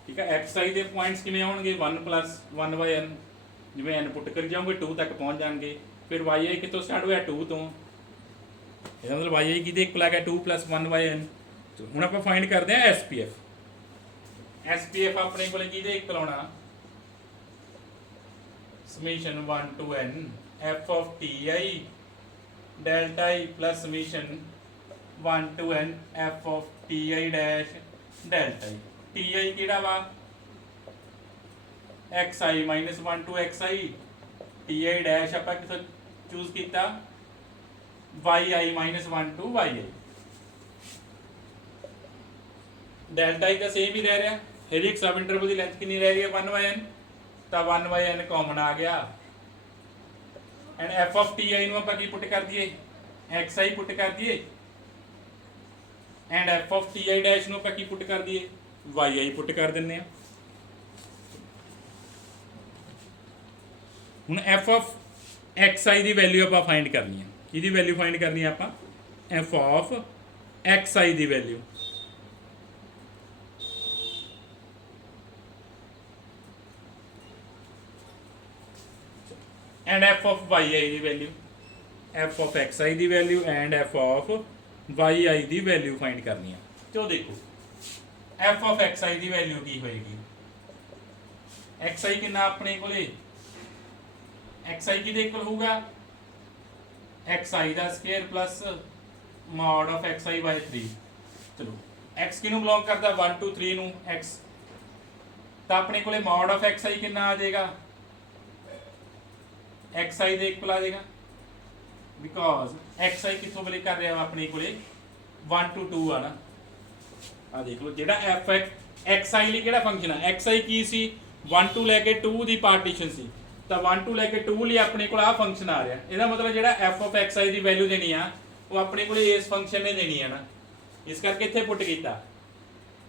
ठीक है। एक्स आई के पॉइंट्स किमें आउणगे 1 प्लस 1 बाय एन जिवें एन पुट करी जाओगे 2 तक पहुँच जाएंगे। फिर वाई आई कितों स्टार्ट होया 2 तो ਇਹਦਾ मतलब वाई आई की इक्वल आ गया 2 प्लस 1 बाय एन। ਹੁਣ ਆਪਾਂ फाइंड करते हैं एस पी एफ अपने को इक्वल आना summation 1 to n f of t i delta i plus summation 1 to n f of t i dash delta i. T i किहड़ा वा x i minus 1 to x i t i dash आप कितों choose किया y i minus 1 to y i. Delta i का same ही रह रहा है सब इंटरवल की लेंथ कितनी रह रही है 1 बाय एन तो 1 बाय एन कॉमन आ गया एंड एफ ऑफ टी आई आप पुट कर दिए एक्स आई पुट कर दिए and f of t i dash आप पुट कर दिए वाई आई पुट कर दें। हुण एफ ऑफ एक्स आई की वैल्यू आप फाइंड करनी है कि वैल्यू फाइंड करनी है आप एफ ऑफ एक्स आई की value and f of y i की value f of x i की value and f of y i की वैल्यू फाइंड करनी है। तो देखो एफ ऑफ एक्स आई की वैल्यू की होएगी एक्स आई कितना अपने को एक्स आई की इक्वल होगा एक्स आई का square plus mod of x i by 3। चलो एक्स किनू बिलोंग करता 1 टू 3 नू एक्स तो अपने को मॉड ऑफ एक्स आई कितना आ जाएगा एक्स आई दे इक्वल आ जाएगा बिकॉज एक्स आई कितों बले कर रहा अपने को 1 टू 2 आ ना आ देख लो जेड़ा एफ एक्स आई लिए केड़ा फंक्शन है एक्स आई की सी 1 टू लैके 2 की पार्टीशन सी तो 1 टू लैके 2 लिए अपने को आ फंक्शन आ रहा इसका मतलब जेड़ा एफ ऑफ एक्स आई की वैल्यू देनी आ वो अपने को इस फंक्शन ने देनी है ना इस करके इत्थे पुट किया।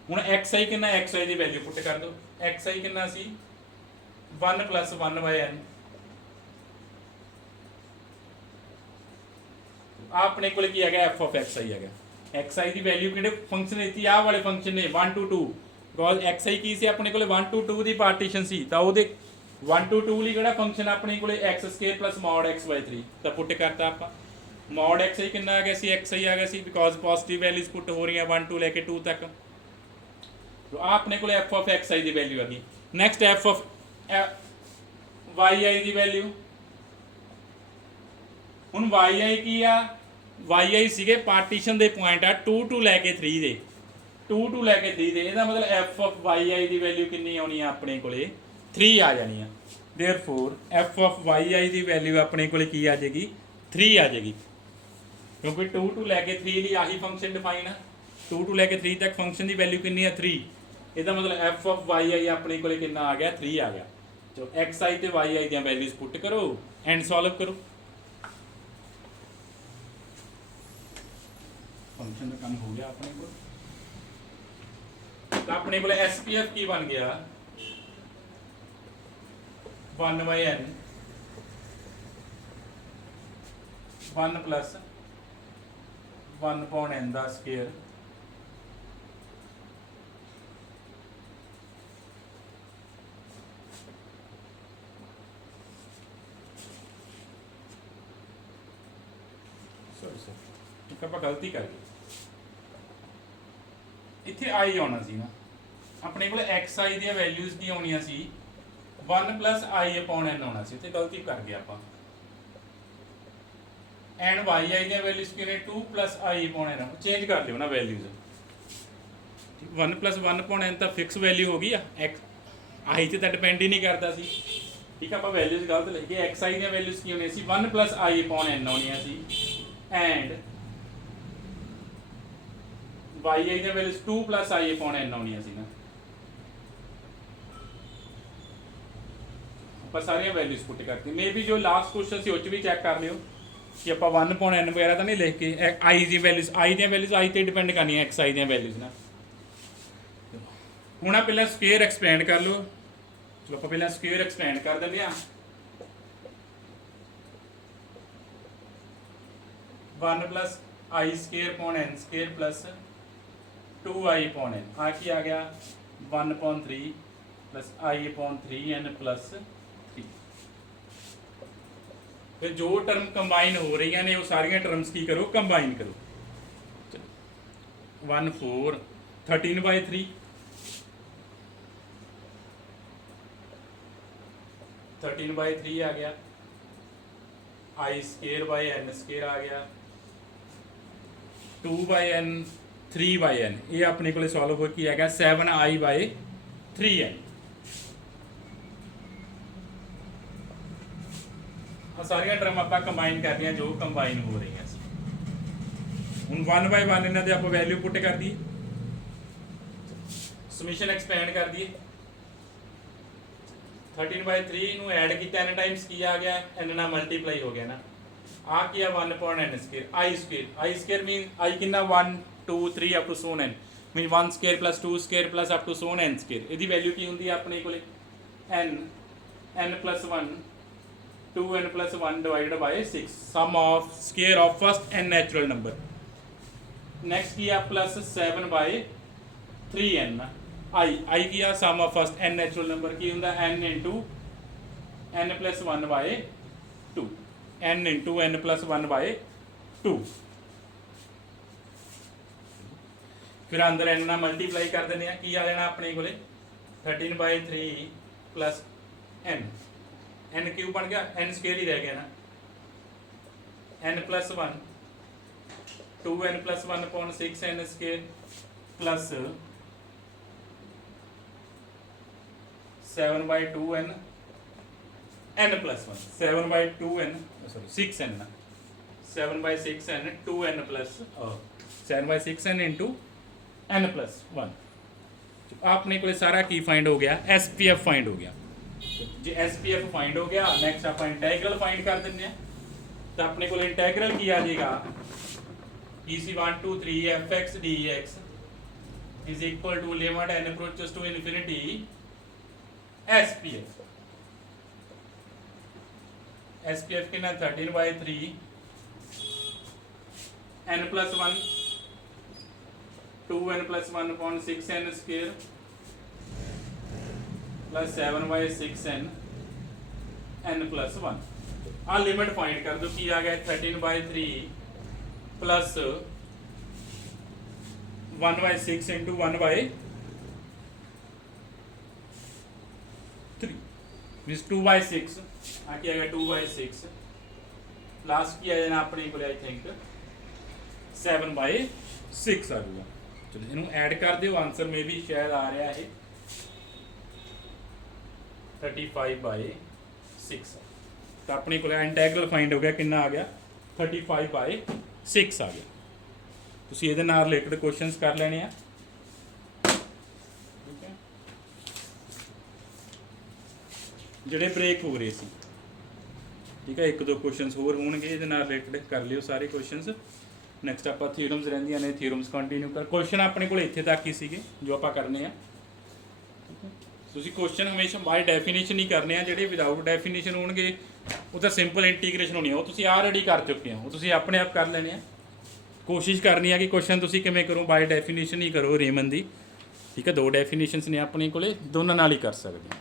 हुण एक्स आई कितना एक्स आई की वैल्यू पुट कर दो एक्स आई कितना सी 1 प्लस 1 बाय एन अपने को एफ ऑफ एक्स आई है एक्स आई की वैल्यू कि फंक्शन दी आ वाले फंक्शन ने 1 टू 2 बिकॉज एक्स आई की सी अपने को 1 टू 2 की पार्टीशन सी तो वो 1 टू 2 लिए किहड़ा फंक्शन अपने को x square plus mod x by 3 तो पुट करता आप मॉड एक्स आई कितना आ गया सी एक्स आई आ गया सी बिकॉज पॉजिटिव वैल्यूज पुट हो रही हैं 1 टू लैके 2 तक तो अपने को एफ ऑफ एक्स आई की वैल्यू आ गई। Next F of y i की वैल्यू हुण वाई आई की आ वाई आई सीगे पार्टीशन के पॉइंट आ 2 टू लैके 3 दे 2 टू लैके 3 दे इसका मतलब एफ ऑफ वाई आई की वैल्यू कितनी आनी है अपने को 3 आ जानी है। Therefore F of y i की वैल्यू अपने को की आ जाएगी 3 आ जाएगी क्योंकि 2 टू लैके 3 लिए आही फंक्शन डिफाइन है 2 टू लैके 3 तक फंक्शन की वैल्यू कितनी है 3 इसका मतलब एफ ऑफ वाई आई अपने को कितना आ गया 3 आ गया। तो एक्स आई तो y i the values put करो एंड सॉल्व करो फंक्शन का काम हो गया अपने को। तो अपने को एस पी एफ की बन गया 1 by n 1 plus 1 upon n का स्केयर एक आप गलती कर गए इत्थे आई आना सी ना अपने को एक्स आई दी वैल्यूज की आनिया सी 1 प्लस आई अपॉन एन आना सी इत्थे गलती कर गए आप and y i the values की ने 2 plus i upon n change कर लियो ना वैल्यूज 1 प्लस 1 अपॉन एन तो फिक्स वैल्यू हो गई एक्स आई से तो डिपेंड ही नहीं करता सी ठीक है आप वैल्यूज गलत लिखे एक्स आई दी वैल्यूज की होनी सी 1 प्लस आई अपॉन एन आनिया सी and y i the values 2 plus i upon n आनिया सी ना ਆਪਾਂ ਸਾਰੀਆਂ ਵੈਲਿਊਜ਼ ਪੁੱਟ ਕਰਤੀ ਮੇ ਵੀ ਜੋ ਲਾਸਟ ਕੁਐਸਚਨ ਸੀ ਉਹ 'ਚ ਵੀ ਚੈੱਕ ਕਰ ਲਿਓ ਕਿ ਆਪਾਂ 1 upon n ਵਗੈਰਾ ਤਾਂ ਨਹੀਂ ਲਿਖ ਕੇ i ਦੀ ਵੈਲਿਊਜ਼ i ਦੀਆਂ ਵੈਲਿਊਜ਼ i ਤੇ ਡਿਪੈਂਡ ਕਰਨੀਆਂ x i ਦੀਆਂ ਵੈਲਿਊਜ਼ ਨਾ ਹੁਣ ਆ ਪਹਿਲਾਂ ਸਕੁਅਰ ਐਕਸਪੈਂਡ ਕਰ ਲਓ ਚਲੋ ਆਪਾਂ ਪਹਿਲਾਂ ਸਕੁਅਰ ਐਕਸਪੈਂਡ ਕਰ ਦਿੰਦੇ ਆ 1 plus i square upon n square plus 2i upon n आ की आ गया 1 upon 3 plus i upon 3n plus 3। फिर जो टर्म कंबाइन हो रही ने वो सारिया टर्म्स की करो कंबाइन करो। 1 4 13/3 13/3 आ गया i square by n square आ गया 2/n 3/n ये अपने को सॉल्व हो की है 7i/3n। सारिया टर्म आप कंबाइन कर रहे जो कंबाइन हो रही हैं हूँ 1/1 इन्हों के आप वैल्यू पुट कर दिए समीशन एक्सपैंड कर दिए 13/3 ऐड किया n टाइम्स की आ गया n ना मल्टीप्लाई हो गया ना आ किया 1 upon n square i square mean i कितना 1 2 3 अप टू सोन n mean 1 square plus 2 square plus up to सोन n स्केयर ਇਹਦੀ वैल्यू की होंगी अपने को n plus 1 2n plus 1 divided by 6 sum of square of first n natural number. Next किया plus 7/3n आई किया sum of first n natural number की होंगे n into n plus 1/2 n into n plus 1/2 फिर अंदर n ना multiply कर देने की आ जाना अपने को 13/3 प्लस n क्यों बन गया n स्केयर ही रह गया ना n plus 1 2n plus 1 upon 6n square plus 7/2n n plus 1 7/2n sorry 6n ना 7/6n 2n plus 7/6n into n plus 1 आपने को सारा की फाइंड हो गया SPF फाइंड हो गया। जी SPF फाइंड हो गया नैक्सट आप इंटैग्रल फाइंड कर दें तो अपने को इंटैग्रल की आ जाएगा EC 1 2 3 fx dx is equal to limit n approaches to infinity SPF कितना 13/3 n plus 1 2n plus 1 upon 6n square plus 7/6n n plus 1 आ लिमिट फाइंड कर दो की आ गया 13/3 प्लस 1/6 इंटू 1/3 मीन्स 2/6 आ क्या गया 2/6 लास्ट की आ जाना अपने को आई थिंक 7/6 आ जाऊगा। चलो इनू ऐड कर दो आंसर में भी शायद आ रहा है 35/6 तो अपने को इंटैग्रल फाइंड हो गया कितना आ गया 35/6 आ गया। ਤੁਸੀਂ ਇਹਦੇ ਨਾਲ ਰਿਲੇਟਡ ਕੁਐਸਚਨਸ ਕਰ ਲੈਣੇ ਆ ਠੀਕ ਹੈ ਜਿਹੜੇ ਬ੍ਰੇਕ ਹੋ ਰਹੇ ਸੀ ਠੀਕ ਹੈ ਇੱਕ ਦੋ ਕੁਐਸਚਨਸ ਹੋਰ ਹੋਣਗੇ ਇਹਦੇ ਨਾਲ ਰਿਲੇਟਡ ਕਰ ਲਿਓ ਸਾਰੇ ਕੁਐਸਚਨਸ। ਨੈਕਸਟ ਆਪਾਂ ਥਿਊਰਮਸ ਰਹਿੰਦੀਆਂ ਨੇ ਥਿਊਰਮਸ ਕੰਟੀਨਿਊ ਕਰ ਕੁਐਸਚਨ ਆਪਣੇ ਕੋਲ ਇੱਥੇ ਤੱਕ ਹੀ ਸੀਗੇ ਜੋ ਆਪਾਂ ਕਰਨੇ ਆ। ਤੁਸੀਂ ਕੁਐਸਚਨ ਹਮੇਸ਼ਾ ਬਾਈ ਡੈਫੀਨੇਸ਼ਨ ਹੀ ਕਰਨੇ ਆ ਜਿਹੜੇ ਵਿਦਆਊਟ ਡੈਫੀਨੇਸ਼ਨ ਹੋਣਗੇ ਉਹ ਤਾਂ ਸਿੰਪਲ ਇੰਟੀਗ੍ਰੇਸ਼ਨ ਹੋਣੀ ਆ ਉਹ ਤੁਸੀਂ ਆਲਰੇਡੀ ਕਰ ਚੁੱਕੇ ਹੋ ਉਹ ਤੁਸੀਂ ਆਪਣੇ ਆਪ ਕਰ ਲੈਣੇ ਆ। कोशिश करनी है कि क्वेश्चन तुसी किवें करो बाय डेफिनेशन ही करो रेमन दी ठीक है। दो डेफिनेशनस ने अपने कोले दोनों नाल ही कर सकते हैं।